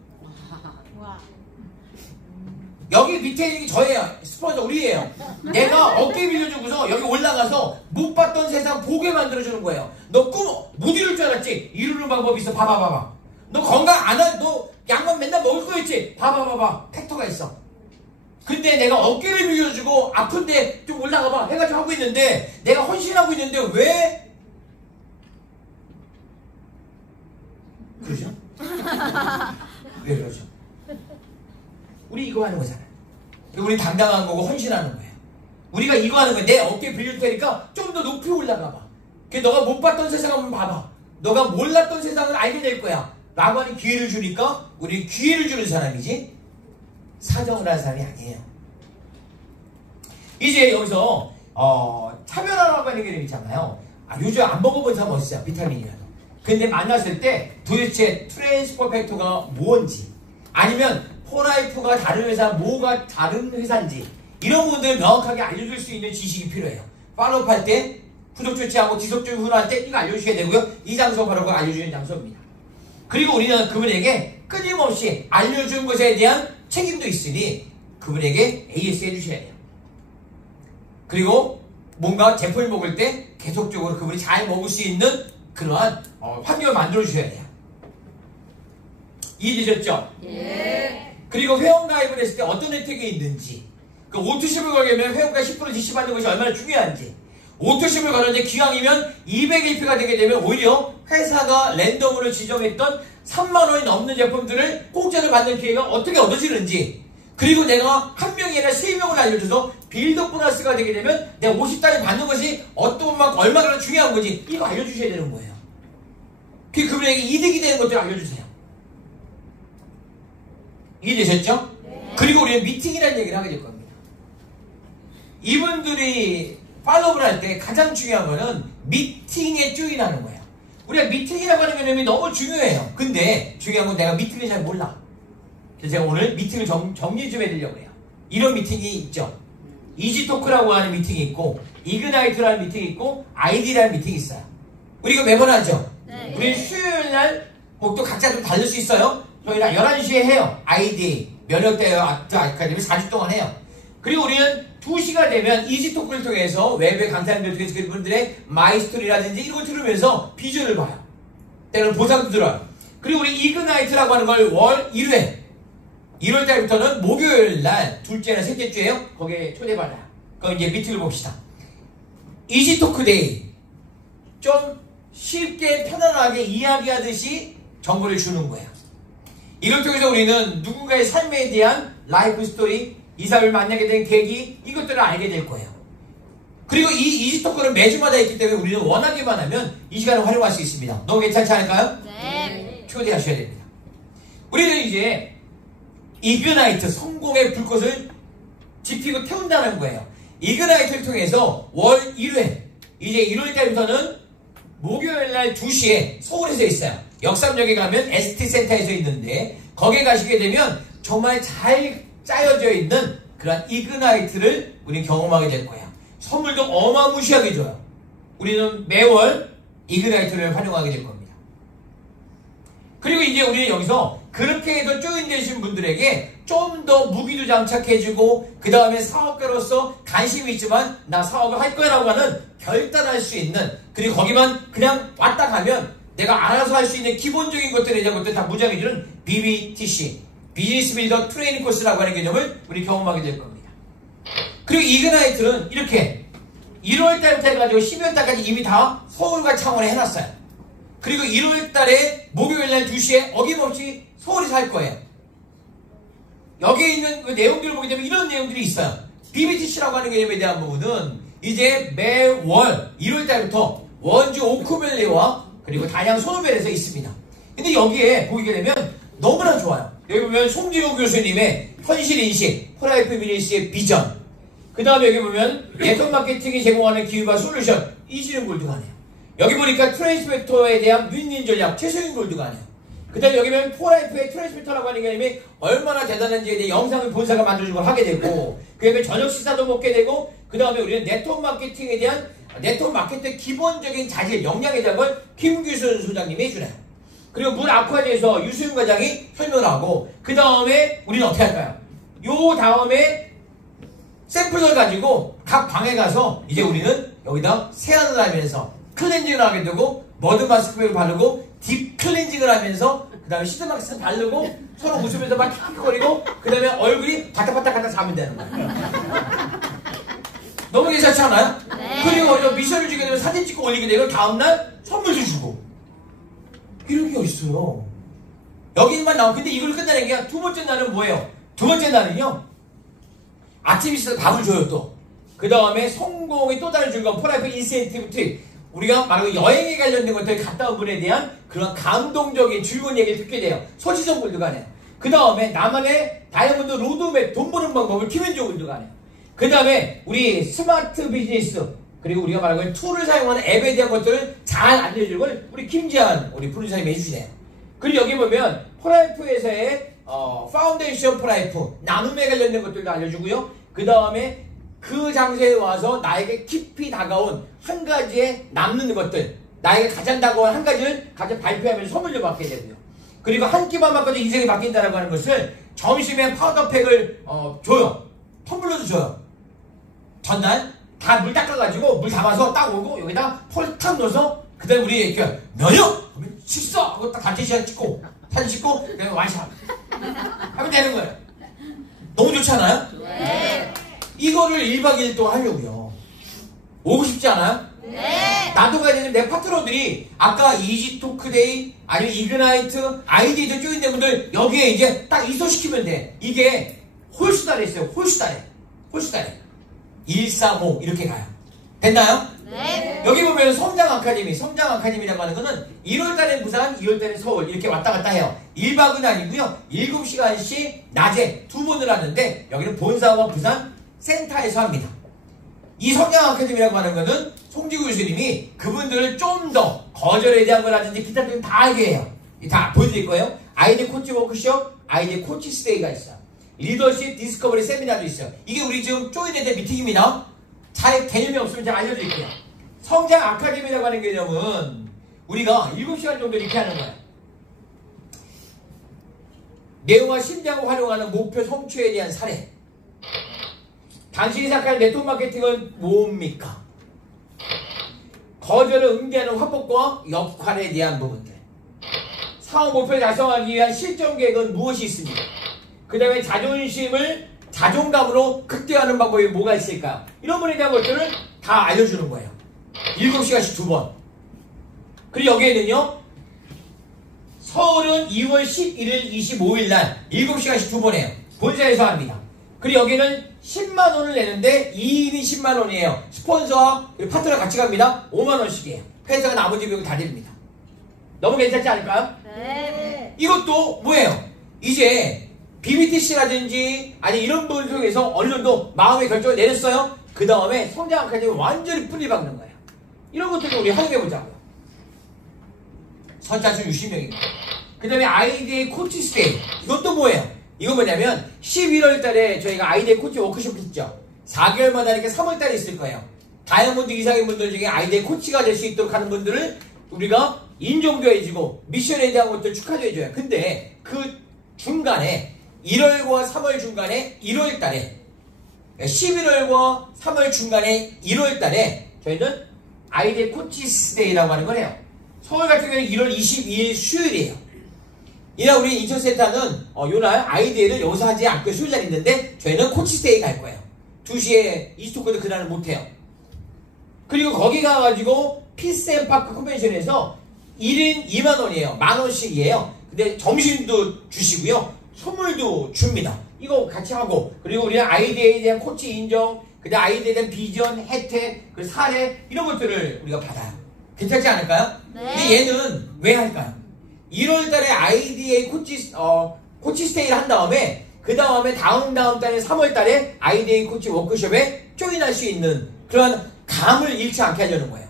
여기 밑에 있는 게 저예요. 스폰서 우리예요. 내가 어깨 빌려주고서 여기 올라가서 못 봤던 세상 보게 만들어주는 거예요. 너 꿈 못 이룰 줄 알았지? 이루는 방법이 있어. 봐봐. 너 건강 안 하, 너 약만 맨날 먹을 거였지? 봐봐. 팩터가 있어. 근데 내가 어깨를 빌려주고 아픈데 좀 올라가봐 해가지고 하고 있는데, 내가 헌신하고 있는데 왜 그러죠? 왜 그러죠? 우리 이거 하는 거잖아요. 우리 당당한 거고 헌신하는 거예요. 우리가 이거 하는 거야. 내 어깨 빌릴 테니까 좀 더 높이 올라가 봐. 너가 못 봤던 세상 한번 봐봐. 너가 몰랐던 세상을 알게 될 거야. 라고 하는 기회를 주니까 우리 기회를 주는 사람이지 사정을 하는 사람이 아니에요. 이제 여기서 차별화라고 하는 개념 있잖아요. 요즘 안 먹어본 사람 없어요. 비타민이라도. 근데 만났을 때 도대체 트랜스퍼 팩터가 뭔지, 아니면 포라이프가 다른 회사, 뭐가 다른 회사인지, 이런 부분들을 명확하게 알려줄 수 있는 지식이 필요해요. 팔로우 할 때, 구독 조치하고 지속적인 훈련할 때 이거 알려주셔야 되고요. 이 장소 바로 그 알려주는 장소입니다. 그리고 우리는 그분에게 끊임없이 알려준 것에 대한 책임도 있으니 그분에게 AS 해주셔야 돼요. 그리고 뭔가 제품을 먹을 때 계속적으로 그분이 잘 먹을 수 있는 그러한 환경을 만들어주셔야 돼요. 이해되셨죠? 예. 그리고 회원가입을 했을 때 어떤 혜택이 있는지, 그 오토십을 걸려면 회원가 10% 지시받는 것이 얼마나 중요한지, 오토십을 걸었는데 기왕이면 200일표가 되게 되면 오히려 회사가 랜덤으로 지정했던 3만원이 넘는 제품들을 공짜로 받는 기회가 어떻게 얻어지는지, 그리고 내가 한 명이 아니라 3명을 알려줘서 빌드 보너스가 되게 되면 내가 50달러 받는 것이 어떤 만큼 얼마나 중요한 건지 이거 알려주셔야 되는 거예요. 그분에게 이득이 되는 것들을 알려주세요. 이해되셨죠? 네. 그리고 우리는 미팅이라는 얘기를 하게 될 겁니다. 이분들이 팔로우를 할 때 가장 중요한 거는 미팅에 조인하는 거예요. 우리가 미팅이라고 하는 개념이 너무 중요해요. 근데 중요한 건 내가 미팅을 잘 몰라. 그래서 제가 오늘 미팅을 정리 좀 해드리려고 해요. 이런 미팅이 있죠. 이지토크라고 하는 미팅이 있고, 이그나이트라는 미팅이 있고, 아이디라는 미팅이 있어요. 우리 이거 매번 하죠? 네. 우리 수요일날 또 각자 좀 다를 수 있어요. 저희랑 11시에 해요. 아이디 면역대회 아카데미 4주 동안 해요. 그리고 우리는 2시가 되면 이지토크를 통해서 외부의 강사님들 통해서 그분들의 마이스토리라든지 이런 걸 들으면서 비전을 봐요. 때로는 보상도 들어요. 그리고 우리 이그나이트라고 하는 걸 월 1회 1월 달부터는 목요일 날 둘째나 셋째 주에요. 거기에 초대받아요. 그럼 이제 미팅을 봅시다. 이지토크 데이. 좀 쉽게 편안하게 이야기하듯이 정보를 주는 거예요. 이걸 통해서 우리는 누군가의 삶에 대한 라이프 스토리, 이 사람을 만나게 된 계기, 이것들을 알게 될 거예요. 그리고 이 이지토크는 매주마다 있기 때문에 우리는 원하기만 하면 이 시간을 활용할 수 있습니다. 너무 괜찮지 않을까요? 네. 초대하셔야 됩니다. 우리는 이제 이그나이트, 성공의 불꽃을 지피고 태운다는 거예요. 이그나이트를 통해서 월 1회, 이제 1월 달부터는 목요일날 2시에 서울에서 있어요. 역삼역에 가면 ST센터에서 있는데, 거기에 가시게 되면 정말 잘 짜여져 있는 그런 이그나이트를 우리는 경험하게 될 거예요. 선물도 어마무시하게 줘요. 우리는 매월 이그나이트를 활용하게 될 겁니다. 그리고 이제 우리는 여기서 그렇게 해서 조인되신 분들에게 좀 더 무기도 장착해주고 그 다음에 사업가로서 관심이 있지만 나 사업을 할 거야 라고 하는 결단할 수 있는, 그리고 거기만 그냥 왔다 가면 내가 알아서 할 수 있는 기본적인 것들에 대한 것들 다 무장해주는 BBTC, 비즈니스 빌더 트레이닝 코스라고 하는 개념을 우리 경험하게 될 겁니다. 그리고 이그나이트는 이렇게 1월 달부터 해가지고 12월 달까지 이미 다 서울과 창원에 해놨어요. 그리고 1월 달에 목요일 날 2시에 어김없이 서울에서 할 거예요. 여기에 있는 그 내용들을 보게 되면 이런 내용들이 있어요. BBTC라고 하는 개념에 대한 부분은 이제 매월 1월 달부터 원주 오크밸리와 그리고 단양 소노벨에서 있습니다. 근데 여기에 보게 되면 너무나 좋아요. 여기 보면 송지호 교수님의 현실인식, 프라이프 비즈니스의 비전, 그 다음에 여기 보면 네트워크 마케팅이 제공하는 기회와 솔루션, 이지름 골드가네요. 여기 보니까 트랜스미터에 대한 윈윈 전략, 최소인 골드가네요. 그 다음에 여기 보면 포라이프의 트랜스미터라고 하는 개념이 얼마나 대단한지에 대해 영상을 본사가 만들어주고 하게 되고, 그 다음에 저녁 식사도 먹게 되고, 그 다음에 우리는 네트워크 마케팅에 대한 네트워크 마케팅 기본적인 자질, 역량에 대한 걸 김규순 소장님이 해주네요. 그리고 물 아쿠아에서 유수윤 과장이 설명을 하고, 그 다음에 우리는 어떻게 할까요? 요 다음에 샘플을 가지고 각 방에 가서 이제 우리는 여기다 세안을 하면서 클렌징을 하게 되고, 머드 마스크팩을 바르고 딥 클렌징을 하면서 그 다음에 시트 마스크 바르고 서로 웃으면서 막 킥킥거리고 그 다음에 얼굴이 바닥바닥 갖다 자면 되는 거예요. 너무 괜찮지 않아요? 네. 그리고 미션을 주게 되면 사진 찍고 올리게 되고 다음날 선물도 주고, 이런 게 어딨어요. 여기만 나오고. 근데 이걸 끝나는 게 두 번째 날은 뭐예요? 두 번째 날은요, 아침 식사 밥을 줘요. 또 그 다음에 성공의 또 다른 즐거움, 포라이프 인센티브 트립, 우리가 말하고 여행에 관련된 것들 갔다 온 분에 대한 그런 감동적인 즐거운 얘기를 듣게 돼요. 소지성 골드가네요. 그 다음에 나만의 다이아몬드 로드맵, 돈 버는 방법을 김현종 골드가네요. 그 다음에 우리 스마트 비즈니스, 그리고 우리가 말하고 툴을 사용하는 앱에 대한 것들을 잘 알려주는 걸 우리 김지한 우리 프로듀서님이 해주시네요. 그리고 여기 보면 포라이프에서의 파운데이션 포라이프, 나눔에 관련된 것들도 알려주고요. 그 다음에 그 장소에 와서 나에게 깊이 다가온 한 가지의 남는 것들, 나에게 가장 다가온 한 가지를 같이 발표하면서 선물도 받게 되고요. 그리고 한 끼만 먹어도 인생이 바뀐다라고 하는 것을 점심에 파우더팩을 줘요. 텀블러도 줘요. 전날 다 물 닦아가지고 물 담아서 딱 오고 여기다 펄 탁 넣어서 그 다음에 우리 이렇게 면역! 그러면 식사하고 딱 단체 시간 찍고 사진 찍고 그 다음에 와이샷 하면 되는 거예요. 너무 좋지 않아요? 네. 이거를 1박 2일 동안 하려고요. 오고 싶지 않아요? 네. 나도 가야 되는 내 파트너들이 아까 이지토크데이 아니면 이그나이트 아이디에서 조인된 분들 여기에 이제 딱 이소시키면 돼. 이게 홀수달에 있어요. 홀수달에 135 이렇게 가요. 됐나요? 네. 여기 보면 성장 아카데미라고 하는 거는 1월달엔 부산, 2월달엔 서울 이렇게 왔다 갔다 해요. 1박은 아니고요. 7시간씩 낮에 2번을 하는데 여기는 본사와 부산 센터에서 합니다. 이 성장 아카데미라고 하는 거는 송지구 교수님이 그분들을 좀 더 거절에 대한 거라든지 기타 등등 다 알게 해요. 다 보여드릴 거예요. 아이디 코치 워크숍, 아이디 코치 스테이가 있어요. 리더십 디스커버리 세미나도 있어요. 이게 우리 지금 조인에 미팅입니다. 잘 개념이 없으면 제가 알려드릴게요. 성장 아카데미라고 하는 개념은 우리가 7시간 정도 이렇게 하는 거예요. 뇌와 심장을 활용하는 목표 성취에 대한 사례. 당신이 생각하는 네트워크 마케팅은 뭡니까? 거절을 응대하는 화법과 역할에 대한 부분들. 사업 목표를 달성하기 위한 실전 계획은 무엇이 있습니까? 그 다음에 자존감으로 극대화하는 방법이 뭐가 있을까? 이런 분에 대한 것들을 다 알려주는 거예요. 7시간씩 2번. 그리고 여기에는요, 서울은 2월 11일, 25일 날 7시간씩 2번 해요. 본사에서 합니다. 그리고 여기는 10만원을 내는데 2인이 10만원이에요. 스폰서와 파트너 같이 갑니다. 5만원씩이에요. 회사가 나머지 비용을 다 드립니다. 너무 괜찮지 않을까요? 네. 이것도 뭐예요? 이제 BBTC라든지 아니 이런 분을 통해서 어느 정도 마음의 결정을 내렸어요. 그 다음에 성장 아카데미 완전히 뿌리 박는 거예요. 이런 것들도 우리 활용해보자고요. 선착순 60명입니다. 그 다음에 아이디의 코치 스테이. 이것도 뭐예요? 이거 뭐냐면 11월 달에 저희가 아이디의 코치 워크숍 했죠. 4개월마다 이렇게 3월 달에 있을 거예요. 다이아몬드 이상의 분들 중에 아이디의 코치가 될 수 있도록 하는 분들을 우리가 인정도 해주고 미션에 대한 것들 축하도 해줘요. 근데 그 중간에 1월과 3월 중간에 1월 달에 11월과 3월 중간에 1월 달에 저희는 아이들 코치스데이라고 하는 걸 해요. 서울 같은 경우는 1월 22일 수요일이에요. 이날 우리 인천센터는 요날 아이데이를 여기서 하지 않고 수요일날 있는데 저희는 코치스데이 갈 거예요. 2시에 이스토크도 그날은 못해요. 그리고 거기 가가지고 피스앤파크 컨벤션에서 1인 2만원이에요. 만원씩이에요. 근데 점심도 주시고요. 선물도 줍니다. 이거 같이 하고, 그리고 우리는 아이디어에 대한 코치 인정, 그 다음 아이디어에 대한 비전, 혜택, 그 사례, 이런 것들을 우리가 받아요. 괜찮지 않을까요? 네. 근데 얘는 왜 할까요? 1월 달에 아이디어의 코치 스테이를 한 다음에, 그 다음에 다음 달에 3월 달에 아이디어의 코치 워크숍에 조인할 수 있는 그런 감을 잃지 않게 하려는 거예요.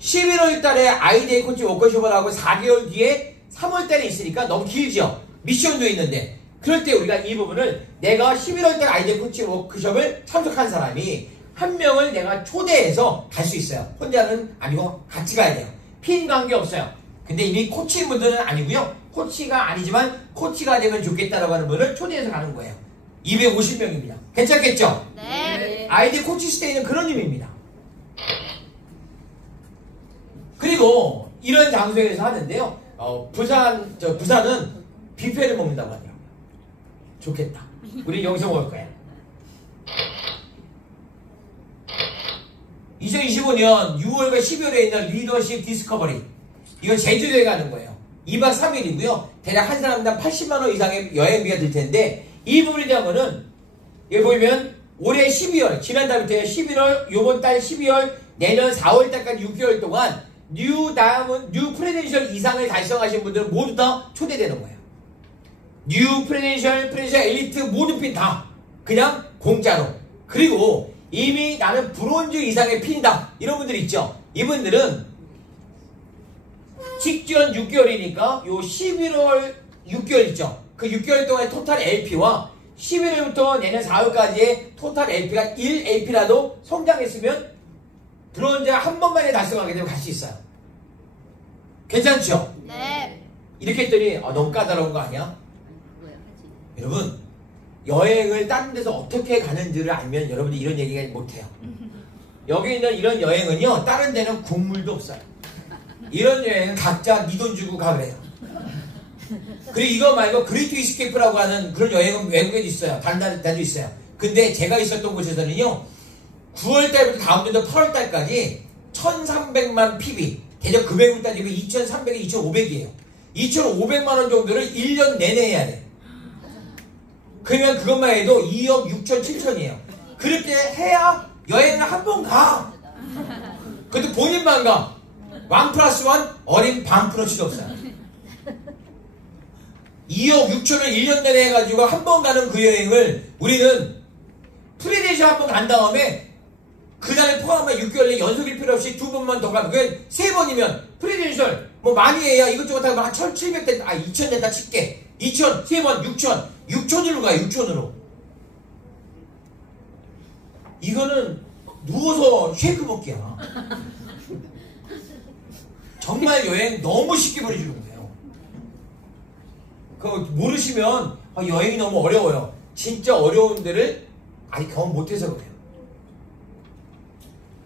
11월 달에 아이디어의 코치 워크숍을 하고 4개월 뒤에 3월 달에 있으니까 너무 길죠? 미션도 있는데. 그럴 때 우리가 이 부분을 내가 11월 달 아이디어 코치 워크숍을 참석한 사람이 한 명을 내가 초대해서 갈 수 있어요. 혼자는 아니고 같이 가야 돼요. 핀 관계 없어요. 근데 이미 코치인 분들은 아니고요. 코치가 아니지만 코치가 되면 좋겠다라고 하는 분을 초대해서 가는 거예요. 250명입니다. 괜찮겠죠? 네. 아이디어 코치 스테이는 그런 의미입니다. 그리고 이런 장소에서 하는데요. 부산은 뷔페를 먹는다고 하더라고요. 좋겠다. 우리 여기서 먹을 거야. 2025년 6월과 12월에 있는 리더십 디스커버리. 이건 제주도에 가는 거예요. 2박 3일이고요. 대략 한 사람당 80만원 이상의 여행비가 들 텐데, 이 부분에 대한 거는, 여기 보면 올해 12월, 지난달부터 11월, 요번 달 12월, 내년 4월 달까지 6개월 동안 뉴 프레덴셜 이상을 달성하신 분들은 모두 다 초대되는 거예요. 뉴 프레덴셜 엘리트 모든 핀 다 그냥 공짜로. 그리고 이미 나는 브론즈 이상의 핀이다 이런 분들 있죠. 이분들은 직전 6개월이니까 요 11월 6개월 있죠. 그 6개월 동안의 토탈 LP와 11월부터 내년 4월까지의 토탈 LP가 1LP라도 성장했으면 브론즈 한 번만에 달성하게 되면 갈 수 있어요. 괜찮죠? 네. 이렇게 했더니 너무 까다로운 거 아니야? 여러분, 여행을 다른 데서 어떻게 가는지를 알면 여러분이 이런 얘기가 못해요. 여기 있는 이런 여행은요, 다른 데는 국물도 없어요. 이런 여행은 각자 네 돈 주고 가 그래요. 그리고 이거 말고 그레이트 이스케이프라고 하는 그런 여행은 외국에도 있어요. 다른 데도 있어요. 근데 제가 있었던 곳에서는요, 9월달부터 다음 년도 8월달까지 1300만 PB, 대략 금액으로 따지면 2300에 2500이에요. 2500만원 정도를 1년 내내 해야 돼. 그러면 그것만 해도 2억 6천 7천이에요. 그렇게 해야 여행을 한 번 가. 그것도 본인만 가. 1+1 어린 반프로치도 없어요. 2억 6천을 1년 내내 해가지고 한 번 가는 그 여행을 우리는 프리데이션 한 번 간 다음에 그 다음에 포함한 6개월 내 연속일 필요 없이 2번만 더 가면 그게 3번이면 프리데이션 뭐 많이 해야 이것저것 하고 한 1700 됐다. 2000 됐다 칠게. 2000, 3번, 6000. 6000으로 가요. 6000으로. 이거는 누워서 쉐이크 먹기야. 정말 여행 너무 쉽게 보내주는 거예요. 그거 모르시면 여행이 너무 어려워요. 진짜 어려운 데를 아직 경험 못해서 그래요.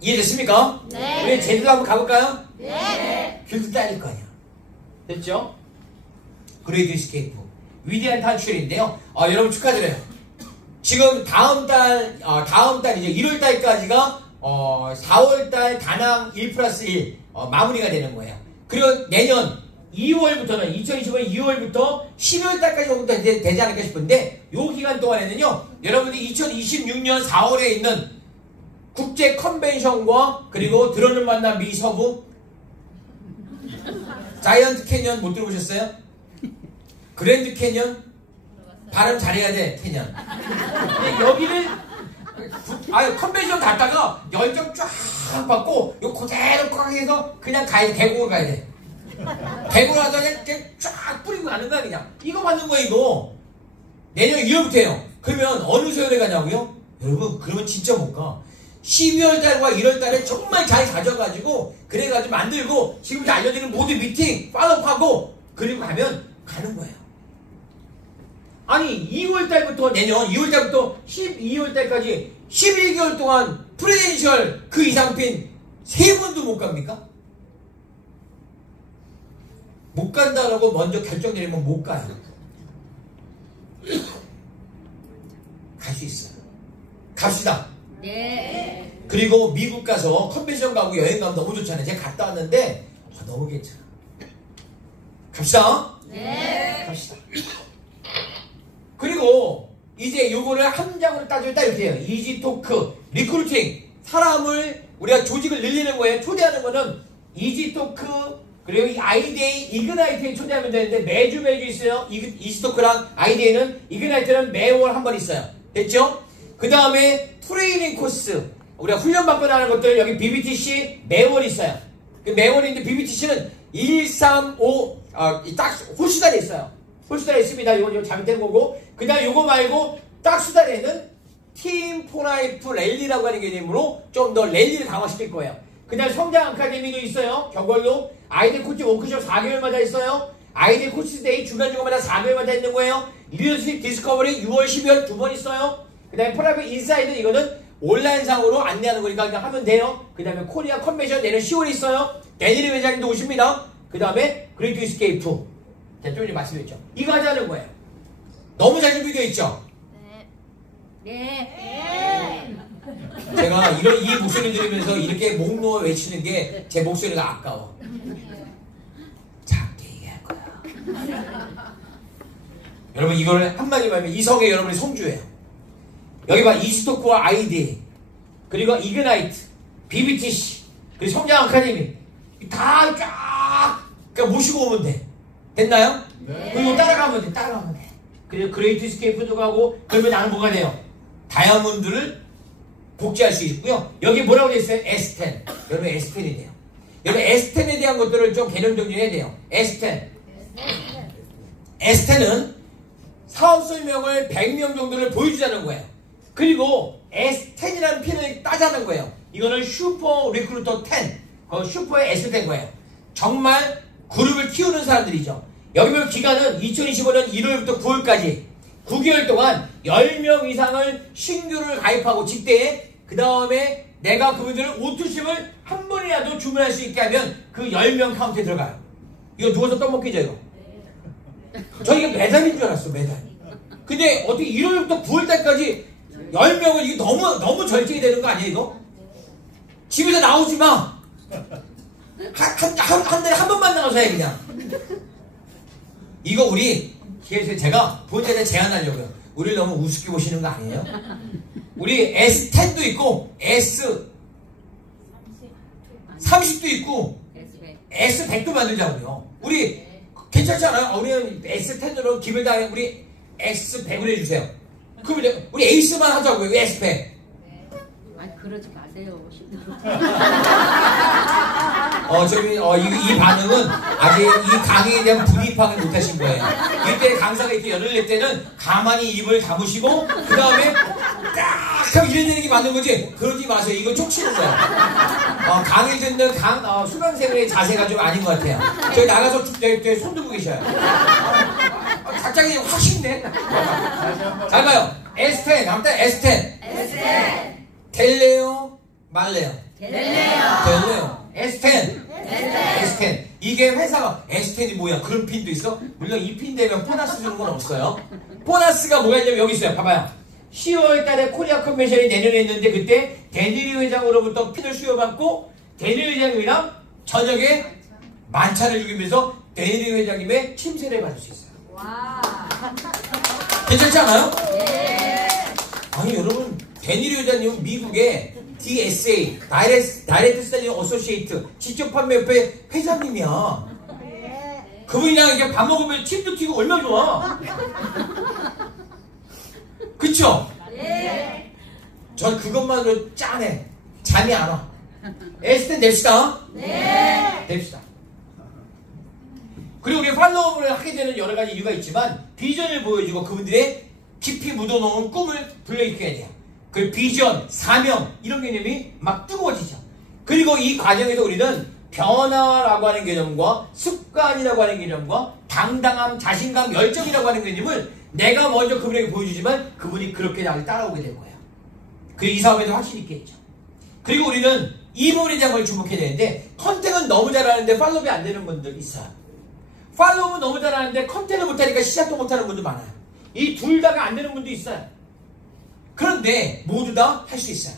이해됐습니까? 네. 우리 제주도 한번 가볼까요? 네. 귤도 딸릴 거 아니야. 됐죠? 그레이트 이스케이프. 위대한 탈출인데요. 여러분 축하드려요. 지금 다음 달 이제 1월달까지가 4월달 다낭 1+1 마무리가 되는 거예요. 그리고 내년 2월부터는 2025년 2월부터 12월달까지 정도 되지 않을까 싶은데 요 기간 동안에는요, 여러분들이 2026년 4월에 있는 국제 컨벤션과 그리고 들어는 만남 미 서부 자이언트 캐년 못 들어보셨어요? 그랜드 캐년? 발음 잘해야 돼, 캐년. 여기를 컨벤션 갔다가 열정 쫙 받고 요 그대로 꽉 해서 그냥 계곡을 가야 돼. 계곡을 하다가 그냥 쫙 뿌리고 가는 거야. 그냥 이거 받는 거야. 이거 내년 2월부터예요. 그러면 어느 세월에 가냐고요? 여러분, 그러면 진짜 못 가. 12월달과 1월달에 정말 잘 가져가지고 그래가지고 만들고 지금부터 알려드리는 모든 미팅 팔로우하고 그리고 가면 가는 거예요. 2월달부터 내년 2월달부터 12월달까지 11개월 동안 프레젠셜 그 이상 핀 3번도 못 갑니까? 못 간다라고 먼저 결정 내리면 못 가요. 갈 수 있어요. 갑시다. 네. 그리고 미국 가서 컨벤션 가고 여행 가면 너무 좋잖아요. 제가 갔다 왔는데 너무 괜찮아. 갑시다. 네. 갑시다. 그리고 이제 요거를 한 장으로 따지면 딱 이렇게 해요. 이지토크, 리크루팅. 사람을 우리가 조직을 늘리는 거에 초대하는 거는 이지토크, 그리고 이 아이데이, 이그나이트에 초대하면 되는데 매주 있어요. 이지토크랑 아이데이는, 이그나이트는 매월 한 번 있어요. 됐죠? 그 다음에 트레이닝 코스, 우리가 훈련받고 나는 것들 여기 BBTC 매월 있어요. 그 매월인데 BBTC는 1, 3, 5 딱 홀수달에 있어요. 홀수달에 있습니다. 이건 잘못된 거고, 그 다음 요거 말고 딱 수달에는 팀 포라이프 랠리라고 하는 개념으로 좀 더 랠리를 강화시킬 거예요. 그 다음 성장 아카데미도 있어요. 겨울로 아이들 코치 워크숍 4개월마다 있어요. 아이들 코치 데이 중간중간마다 4개월마다 있는 거예요. 리더십 디스커버리 6월 12월 2번 있어요. 그 다음에 포라이프 인사이드 이거는 온라인상으로 안내하는 거니까 그냥 하면 돼요. 그 다음에 코리아 컨벤션 내년 10월에 있어요. 데니리 회장님도 오십니다. 그 다음에 그레이트 이스케이프. 제가 좀 전에 말씀드렸죠. 이거 하자는 거예요. 너무 잘 준비되어 있죠? 네. 제가 이 목소리 들으면서 이렇게 목 놓아 외치는 게 제 목소리가 아까워. 작게 얘기할 거야. 여러분 이거를 한마디로 하면 이성의 여러분의 성주예요. 여기 봐. 이스토크와 아이디, 그리고 이그나이트, BBTC, 그리고 성장 아카데미 다 쫙 모시고 오면 돼. 됐나요? 네. 그리고 따라가면 돼. 따라가면 돼. 그리고 그레이트 스케이프도 가고, 그러면 나는 뭐가 돼요? 다이아몬드를 복제할 수 있고요. 여기 뭐라고 되어 있어요? S10. 여러분 S10이 돼요. 여러분 S10에 대한 것들을 좀 개념 정리해야 돼요. S10. S10은 사업 설명을 100명 정도를 보여주자는 거예요. 그리고 S10이라는 핀을 따자는 거예요. 이거는 슈퍼 리크루터 10. 슈퍼의 S된 거예요. 정말 그룹을 키우는 사람들이죠. 여기 보면 기간은 2025년 1월부터 9월까지 9개월 동안 10명 이상을 신규를 가입하고 직대에, 그 다음에 내가 그분들을 오투심을 한 번이라도 주문할 수 있게 하면 그 10명 카운트에 들어가요. 이거 누워서 떠먹기죠 이거. 저 이게 매달인 줄 알았어. 매달. 근데 어떻게 1월부터 9월달까지 10명을 이게 너무 절제가 되는 거 아니에요 이거? 집에서 나오지 마. 한 달에 한 번만 나와서 해 그냥. 이거 우리 제가 본전에 제안하려고요. 우리를 너무 우습게 보시는 거 아니에요? 우리 S10도 있고 S30도 있고 S100도 만들자고요. 우리 괜찮지 않아요? 우리는 S10으로 기밀 당해 우리 S100으로 해주세요. 그러면 우리 에이스만 하자고요. S100. 아니 그러지 마세요. 이 반응은 아직 이 강의에 대한 불입항을 못 하신 거예요. 이때 강사가 이렇게 열을 낼 때는 가만히 입을 다무시고, 그 다음에 딱 하면 이래내는 게 맞는 거지. 그러지 마세요. 이거 촉치는 거야. 강의 듣는 수강생의 자세가 좀 아닌 것 같아요. 저기 나가서 손 들고 계셔요. 갑자기 확 쉽네. 잘 봐요. S10. 아무튼 S10. 될래요? 말래요? 될래요. S10. S10. 이게 회사가 S10이 뭐야? 그런 핀도 있어? 물론 이 핀 되면 보너스 주는 건 없어요. 보너스가 뭐가 있냐면 여기 있어요. 봐봐요. 10월 달에 코리아 컨벤션이 내년에 있는데 그때 데니리 회장으로부터 핀을 수여받고 데니리 회장님이랑 저녁에 만찬을 죽이면서 데니리 회장님의 침세를 받을 수 있어요. 와. 괜찮지 않아요? 네. 아니 여러분, 데니리 회장님은 미국의 DSA, 다이렉트 스타디 어소시에이트 직접 판매협회 회장님이야. 그분이랑 이렇게 밥 먹으면 침도 튀고 얼마나 좋아. 그쵸? 네. 전 그것만으로 짠해. 잠이 안 와. S10 냅시다. 네. 냅시다. 그리고 우리 팔로우업을 하게 되는 여러 가지 이유가 있지만 비전을 보여주고 그분들의 깊이 묻어놓은 꿈을 불러일으켜야 돼요. 그 비전, 사명 이런 개념이 막 뜨거워지죠. 그리고 이 과정에서 우리는 변화라고 하는 개념과 습관이라고 하는 개념과 당당함, 자신감, 열정이라고 하는 개념을 내가 먼저 그분에게 보여주지만 그분이 그렇게 나를 따라오게 된 거예요. 그리고 이 사업에도 확실히 있겠죠. 그리고 우리는 이 부분에 대한 걸 주목해야 되는데, 컨택은 너무 잘하는데 팔로우가 안 되는 분들 있어요. 팔로우는 너무 잘하는데 컨택을 못하니까 시작도 못하는 분도 많아요. 이 둘 다가 안 되는 분도 있어요. 그런데 모두 다 할 수 있어요.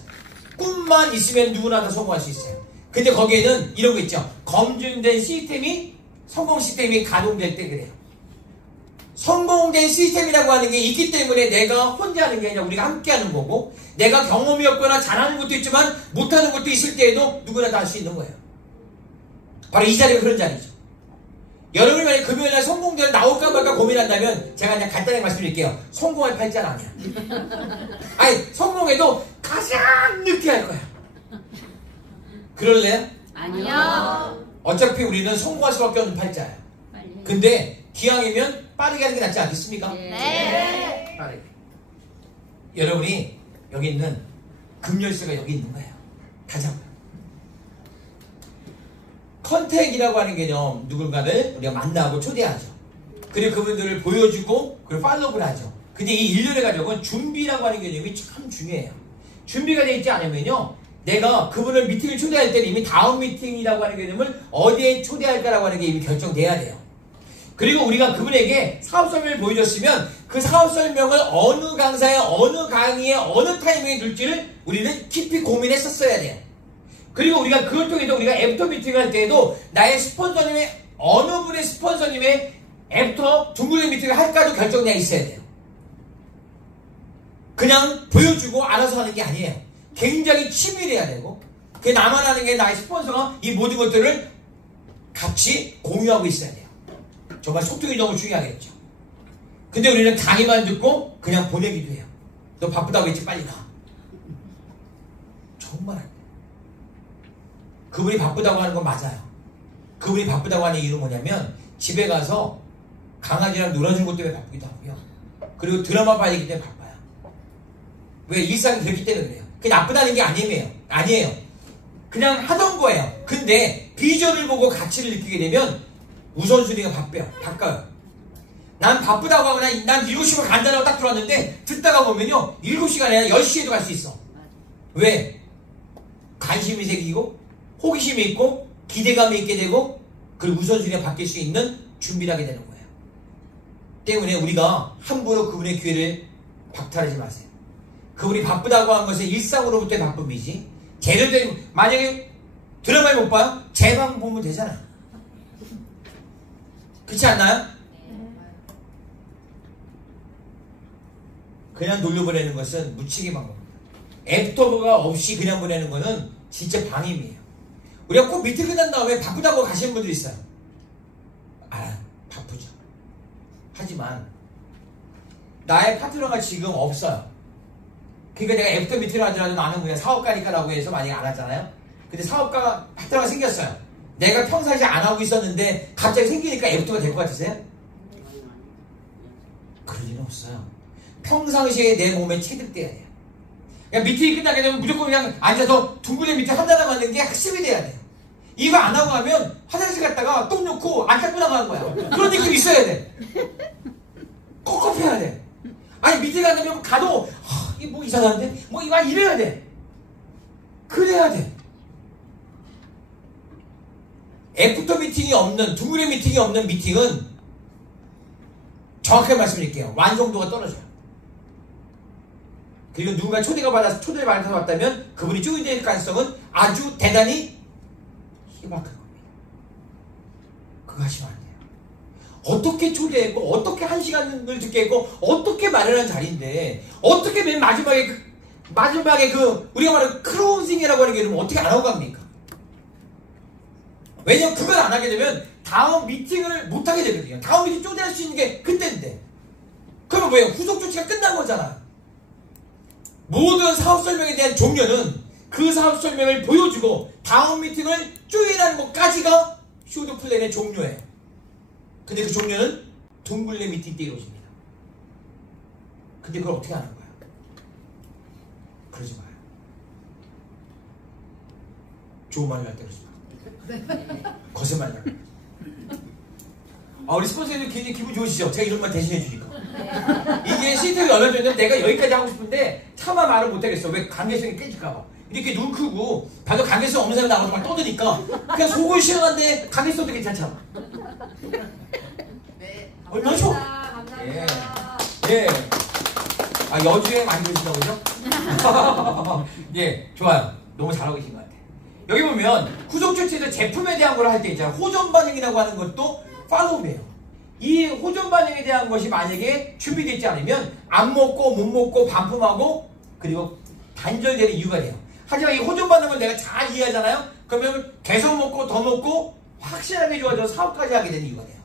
꿈만 있으면 누구나 다 성공할 수 있어요. 근데 거기에는 이런 거 있죠. 검증된 시스템이, 성공 시스템이 가동될 때 그래요. 성공된 시스템이라고 하는 게 있기 때문에 내가 혼자 하는 게 아니라 우리가 함께 하는 거고, 내가 경험이 없거나 잘하는 것도 있지만 못하는 것도 있을 때에도 누구나 다 할 수 있는 거예요. 바로 이 자리가 그런 자리죠. 여러분이 만약에 금요일날 성공대를 나올까 말까 고민한다면 제가 그냥 간단하게 말씀드릴게요. 성공할 팔자는 아니야. 아니, 성공해도 가장 늦게 할 거야. 그럴래요? 아니요. 어차피 우리는 성공할 수밖에 없는 팔자야. 빨리. 근데 기왕이면 빠르게 하는 게 낫지 않겠습니까? 네. 빠르게. 여러분이 여기 있는 금열쇠가 여기 있는 거예요. 다 잡아요. 컨택이라고 하는 개념, 누군가를 우리가 만나고 초대하죠. 그리고 그분들을 보여주고 그리고 팔로우를 하죠. 근데 이 일련의 과정은 준비라고 하는 개념이 참 중요해요. 준비가 되어 있지 않으면요, 내가 그분을 미팅을 초대할 때는 이미 다음 미팅이라고 하는 개념을 어디에 초대할까라고 하는 게 이미 결정돼야 돼요. 그리고 우리가 그분에게 사업 설명을 보여줬으면 그 사업 설명을 어느 강사에, 어느 강의에, 어느 타이밍에 둘지를 우리는 깊이 고민했었어야 돼요. 그리고 우리가 그걸 통해서 우리가 애프터 미팅을 할 때에도 나의 스폰서님의, 어느 분의 스폰서님의 애프터 둥글레 미팅을 할까도 결정되어 있어야 돼요. 그냥 보여주고 알아서 하는 게 아니에요. 굉장히 치밀해야 되고, 그게 나만 하는 게 나의 스폰서가 이 모든 것들을 같이 공유하고 있어야 돼요. 정말 소통이 너무 중요하겠죠. 근데 우리는 강의만 듣고 그냥 보내기도 해요. 너 바쁘다고 했지, 빨리 가. 정말 안 돼. 그분이 바쁘다고 하는 건 맞아요. 그분이 바쁘다고 하는 이유는 뭐냐면 집에 가서 강아지랑 놀아준 것 때문에 바쁘기도 하고요. 그리고 드라마 봐야 되기 때문에 바빠요. 왜? 일상이 그렇기 때문에 그래요. 그게 나쁘다는 게 아니에요. 그냥 하던 거예요. 근데 비전을 보고 가치를 느끼게 되면 우선순위가 바뀌어요. 난 바쁘다고 하거나 난 7시면 간다고 딱 들어왔는데 듣다가 보면요, 7시가 아니라 10시에도 갈 수 있어. 왜? 관심이 생기고 호기심이 있고 기대감이 있게 되고, 그리고 우선순위가 바뀔 수 있는 준비를 하게 되는 거예요. 때문에 우리가 함부로 그분의 기회를 박탈하지 마세요. 그분이 바쁘다고 한 것은 일상으로부터의 바쁨이지, 제대로 만약에 드라마를 못 봐요? 제 방 보면 되잖아요. 그렇지 않나요? 그냥 놀려보내는 것은 묻히기 방법입니다. 애프터가 없이 그냥 보내는 거는 진짜 방임이에요. 우리가 꼭 미팅 끝난 다음에 바쁘다고 가시는 분들이 있어요. 바쁘죠. 하지만 나의 파트너가 지금 없어요. 그러니까 내가 애프터 미팅을 하더라도 나는 그냥 사업가니까라고 해서 만약에 안 하잖아요. 근데 사업가가 파트너가 생겼어요. 내가 평상시에 안 하고 있었는데 갑자기 생기니까 애프터가 될 것 같으세요? 그럴 리는 없어요. 평상시에 내 몸에 체득돼야 돼요. 그냥 미팅이 끝나게 되면 무조건 그냥 앉아서 둥글레 미팅 한다고 하는 게 학습이 돼야 돼요. 이거 안 하고 하면 화장실 갔다가 똥 놓고 안 닦고 나가는 거야. 그런 느낌이 있어야 돼. kopkop해야 돼. 아니, 미팅 가면 가도 이게 뭐 이상한데? 뭐 이래야 돼. 그래야 돼. 애프터 미팅이 없는, 둥글레 미팅이 없는 미팅은 정확하게 말씀드릴게요. 완성도가 떨어져요. 그리고 누군가 초대를 받아서 왔다면 그분이 조인될 가능성은 아주 대단히 희박한 겁니다. 그거 하시면 안 돼요. 어떻게 초대했고, 어떻게 1시간을 듣게 했고, 어떻게 마련한 자리인데, 어떻게 맨 마지막에 우리가 말하는 클로징이라고 하는 게 이러면 어떻게 안 하고 갑니까? 왜냐면 그걸 안 하게 되면 다음 미팅을 못 하게 되거든요. 다음 미팅 초대할 수 있는 게 그때인데. 그러면 뭐예요? 후속 조치가 끝난 거잖아. 모든 사업 설명에 대한 종료는 그 사업 설명을 보여주고 다음 미팅을 조인하는 것까지가 쇼드 플랜의 종료예요. 근데 그 종료는 둥글레 미팅 때 이루어집니다. 근데 그걸 어떻게 하는 거야? 그러지 마요. 좋은 말을 할 때 그러지 마. 거짓말 할 때. 우리 스폰서님 굉장히 기분 좋으시죠? 제가 이런 말 대신해 주니까. 이게 시스템이 얼마 전에 내가 여기까지 하고 싶은데 차마 말을 못하겠어. 왜 관계성이 깨질까봐. 이렇게 눈 크고 방금 관계성 없는 사람 나와서 막 떠드니까 그냥 속을 시원한데 관계성도 괜찮잖아. 네. 얼마나 좋아? 감사합니다. 예. 아, 여주행 많이 보신다고 그죠? 예, 좋아요. 너무 잘하고 계신 것 같아요. 여기 보면 후속 조치에서 제품에 대한 걸 할 때 있잖아요. 호전 반응이라고 하는 것도 팔로우예요. 이 호전 반응에 대한 것이 만약에 준비되지 않으면 안 먹고 못 먹고 반품하고 그리고 단절되는 이유가 돼요. 하지만 이 호전 반응을 내가 잘 이해하잖아요. 그러면 계속 먹고 더 먹고 확실하게 좋아져서 사업까지 하게 되는 이유가 돼요.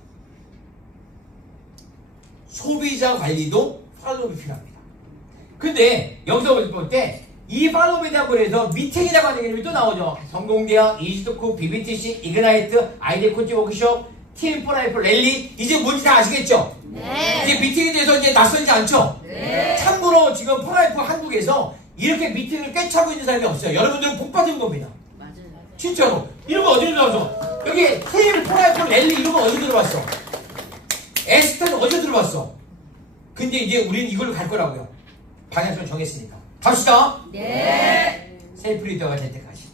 소비자 관리도 팔로우가 필요합니다. 근데 여기서 볼 때 이 팔로우에 대한 거에서 미팅이라고 하는 개념이 또 나오죠. 성공대학, 이지토크, BBTC, 이그나이트, 아이디어 코치 워크숍, 팀 포라이프 랠리. 이제 뭔지 다 아시겠죠? 네. 이제 미팅에 대해서 이제 낯설지 않죠? 네. 참고로 지금 포라이프 한국에서 이렇게 미팅을 꿰차고 있는 사람이 없어요. 여러분들은 복 받은 겁니다. 맞아요. 진짜로. 이런 거 어디로 들어봤어? 여기 팀 포라이프 랠리 이런 거 어디서 들어봤어? 에스터는 어디서 들어봤어? 근데 이제 우리는 이걸로 갈 거라고요. 방향성을 정했으니까. 갑시다. 네. 셀프 리더가 될 때까지.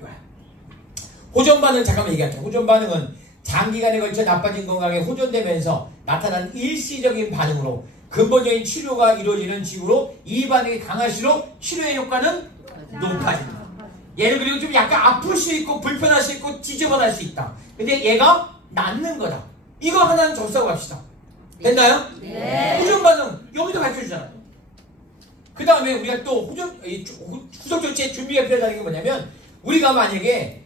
좋아요. 호전 반응 잠깐만 얘기할게요. 호전 반응은 장기간에 걸쳐 나빠진 건강에 호전되면서 나타난 일시적인 반응으로 근본적인 치료가 이루어지는 징후로 이 반응이 강할수록 치료의 효과는 높아진다. 얘는 그리고 좀 약간 아플 수 있고 불편할 수 있고 지저분할 수 있다. 근데 얘가 낫는 거다. 이거 하나는 적사고 갑시다. 됐나요? 네. 호전 반응 여기도 가르쳐주잖아요. 그 다음에 우리가 또 후속 조치의 준비가 필요하다는 게 뭐냐면 우리가 만약에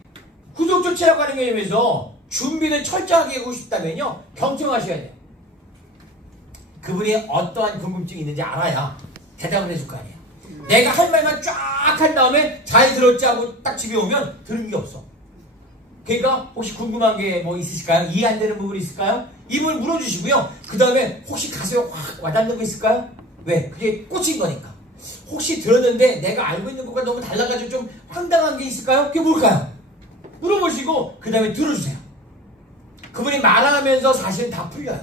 후속 조치라고 하는 개념에서 준비를 철저하게 하고 싶다면요 경청하셔야 돼요. 그분이 어떠한 궁금증이 있는지 알아야 대답을 해줄 거 아니에요. 내가 할 말만 쫙 한 다음에 잘 들었지 하고 딱 집에 오면 들은 게 없어. 그러니까 혹시 궁금한 게 뭐 있으실까요? 이해 안 되는 부분이 있을까요? 이 부분 물어주시고요. 그 다음에 혹시 가슴에 확 와닿는 거 있을까요? 왜? 그게 꽂힌 거니까. 혹시 들었는데 내가 알고 있는 것과 너무 달라가지고 좀 황당한 게 있을까요? 그게 뭘까요? 물어보시고 그 다음에 들어주세요. 그분이 말하면서 사실은 다 풀려요.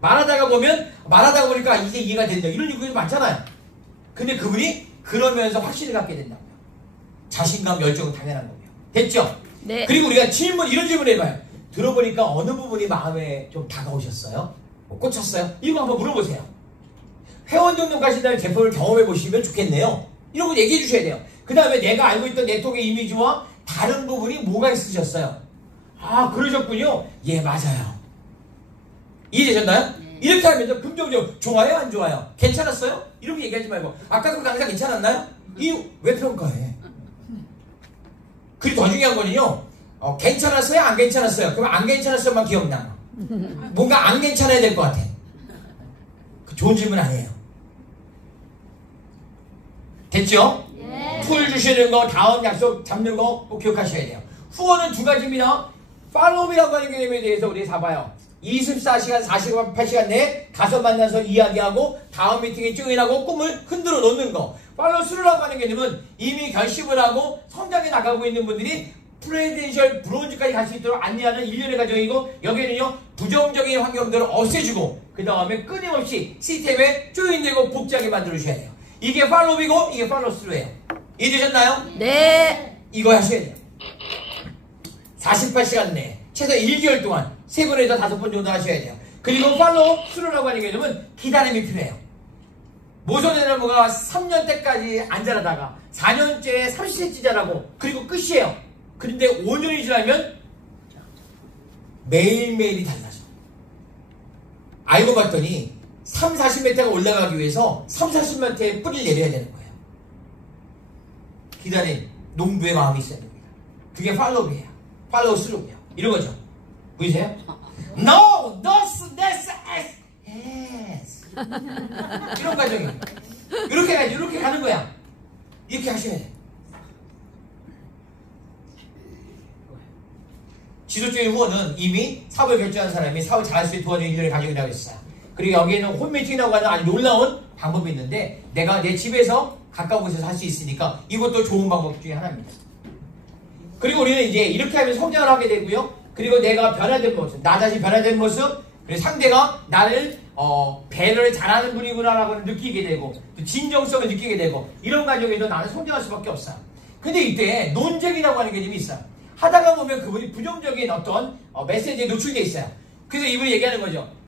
말하다가 보니까 이제 이해가 된다. 이런 얘기도 많잖아요. 근데 그분이 그러면서 확신을 갖게 된다고요. 자신감, 열정은 당연한 거고요. 됐죠? 네. 그리고 우리가 이런 질문 해봐요. 들어보니까 어느 부분이 마음에 좀 다가오셨어요? 뭐 꽂혔어요? 이거 한번 물어보세요. 회원 등록 하신 다음에 제품을 경험해 보시면 좋겠네요. 이런 거 얘기해 주셔야 돼요. 그 다음에 내가 알고 있던 네트워크의 이미지와 다른 부분이 뭐가 있으셨어요? 아, 그러셨군요. 예, 맞아요. 이해되셨나요? 네. 이렇게 하면서 긍정적으로 좋아요, 안 좋아요? 괜찮았어요? 이렇게 얘기하지 말고 아까 그 강사 괜찮았나요? 이유 왜 평가해? 그리고 더 중요한 거는요. 괜찮았어요? 안 괜찮았어요? 그럼 안 괜찮았어요만 기억나. 뭔가 안 괜찮아야 될 것 같아. 좋은 질문 아니에요. 됐죠? 네. 툴 주시는 거, 다음 약속 잡는 거 꼭 기억하셔야 돼요. 후원은 두 가지입니다. 팔로우이라고 하는 개념에 대해서 우리 봐봐요. 24시간, 48시간 내에 가서 만나서 이야기하고 다음 미팅에 조인하고 꿈을 흔들어 놓는 거. 팔로우 스루라고 하는 개념은 이미 결심을 하고 성장해 나가고 있는 분들이 프레젠셜 브론즈까지 갈 수 있도록 안내하는 일련의 과정이고 여기는요 부정적인 환경들을 없애주고 그 다음에 끊임없이 시스템에 조인되고 복잡하게 만들어주셔야 돼요. 이게 팔로우이고 이게 팔로우 스루예요. 이해되셨나요? 네. 이거 하셔야 돼요. 48시간 내에 최소 1개월 동안 3번에서 5번 정도 하셔야 돼요. 그리고 팔로우 스루라고 하는 개념은 기다림이 필요해요. 모선에너무가 3년 때까지 안 자라다가 4년째에 30cm 자라고 그리고 끝이에요. 그런데 5년이 지나면 매일매일이 달라져. 알고 봤더니 3, 40m가 올라가기 위해서 3, 40m의 뿌리를 내려야 되는 거예요. 기다린 농부의 마음이 있어야 됩니다. 그게 팔로우예요. 팔로우 스루예요. 이런 거죠. 보이세요? No! This, yes! 이런 과정이에요. 이렇게 가는 거야. 이렇게 하셔야 돼. 지속적인 후원은 이미 사업을 결정한 사람이 사업을 잘할 수 있는 도와주는 일을 가지고 있어요. 그리고 여기에는 홈미팅이라고 하는 아주 놀라운 방법이 있는데 내가 내 집에서 가까운 곳에서 할 수 있으니까 이것도 좋은 방법 중에 하나입니다. 그리고 우리는 이제 이렇게 하면 성장을 하게 되고요. 그리고 내가 변화된 모습, 나 자신 변화된 모습, 그리고 상대가 나를 배려를 잘하는 분이구나라고 느끼게 되고 또 진정성을 느끼게 되고 이런 과정에서 나는 성장할 수밖에 없어. 근데 이때 논쟁이라고 하는 개념이 있어. 하다가 보면 그분이 부정적인 어떤 메시지에 노출돼 있어요. 그래서 이분이 얘기하는 거죠.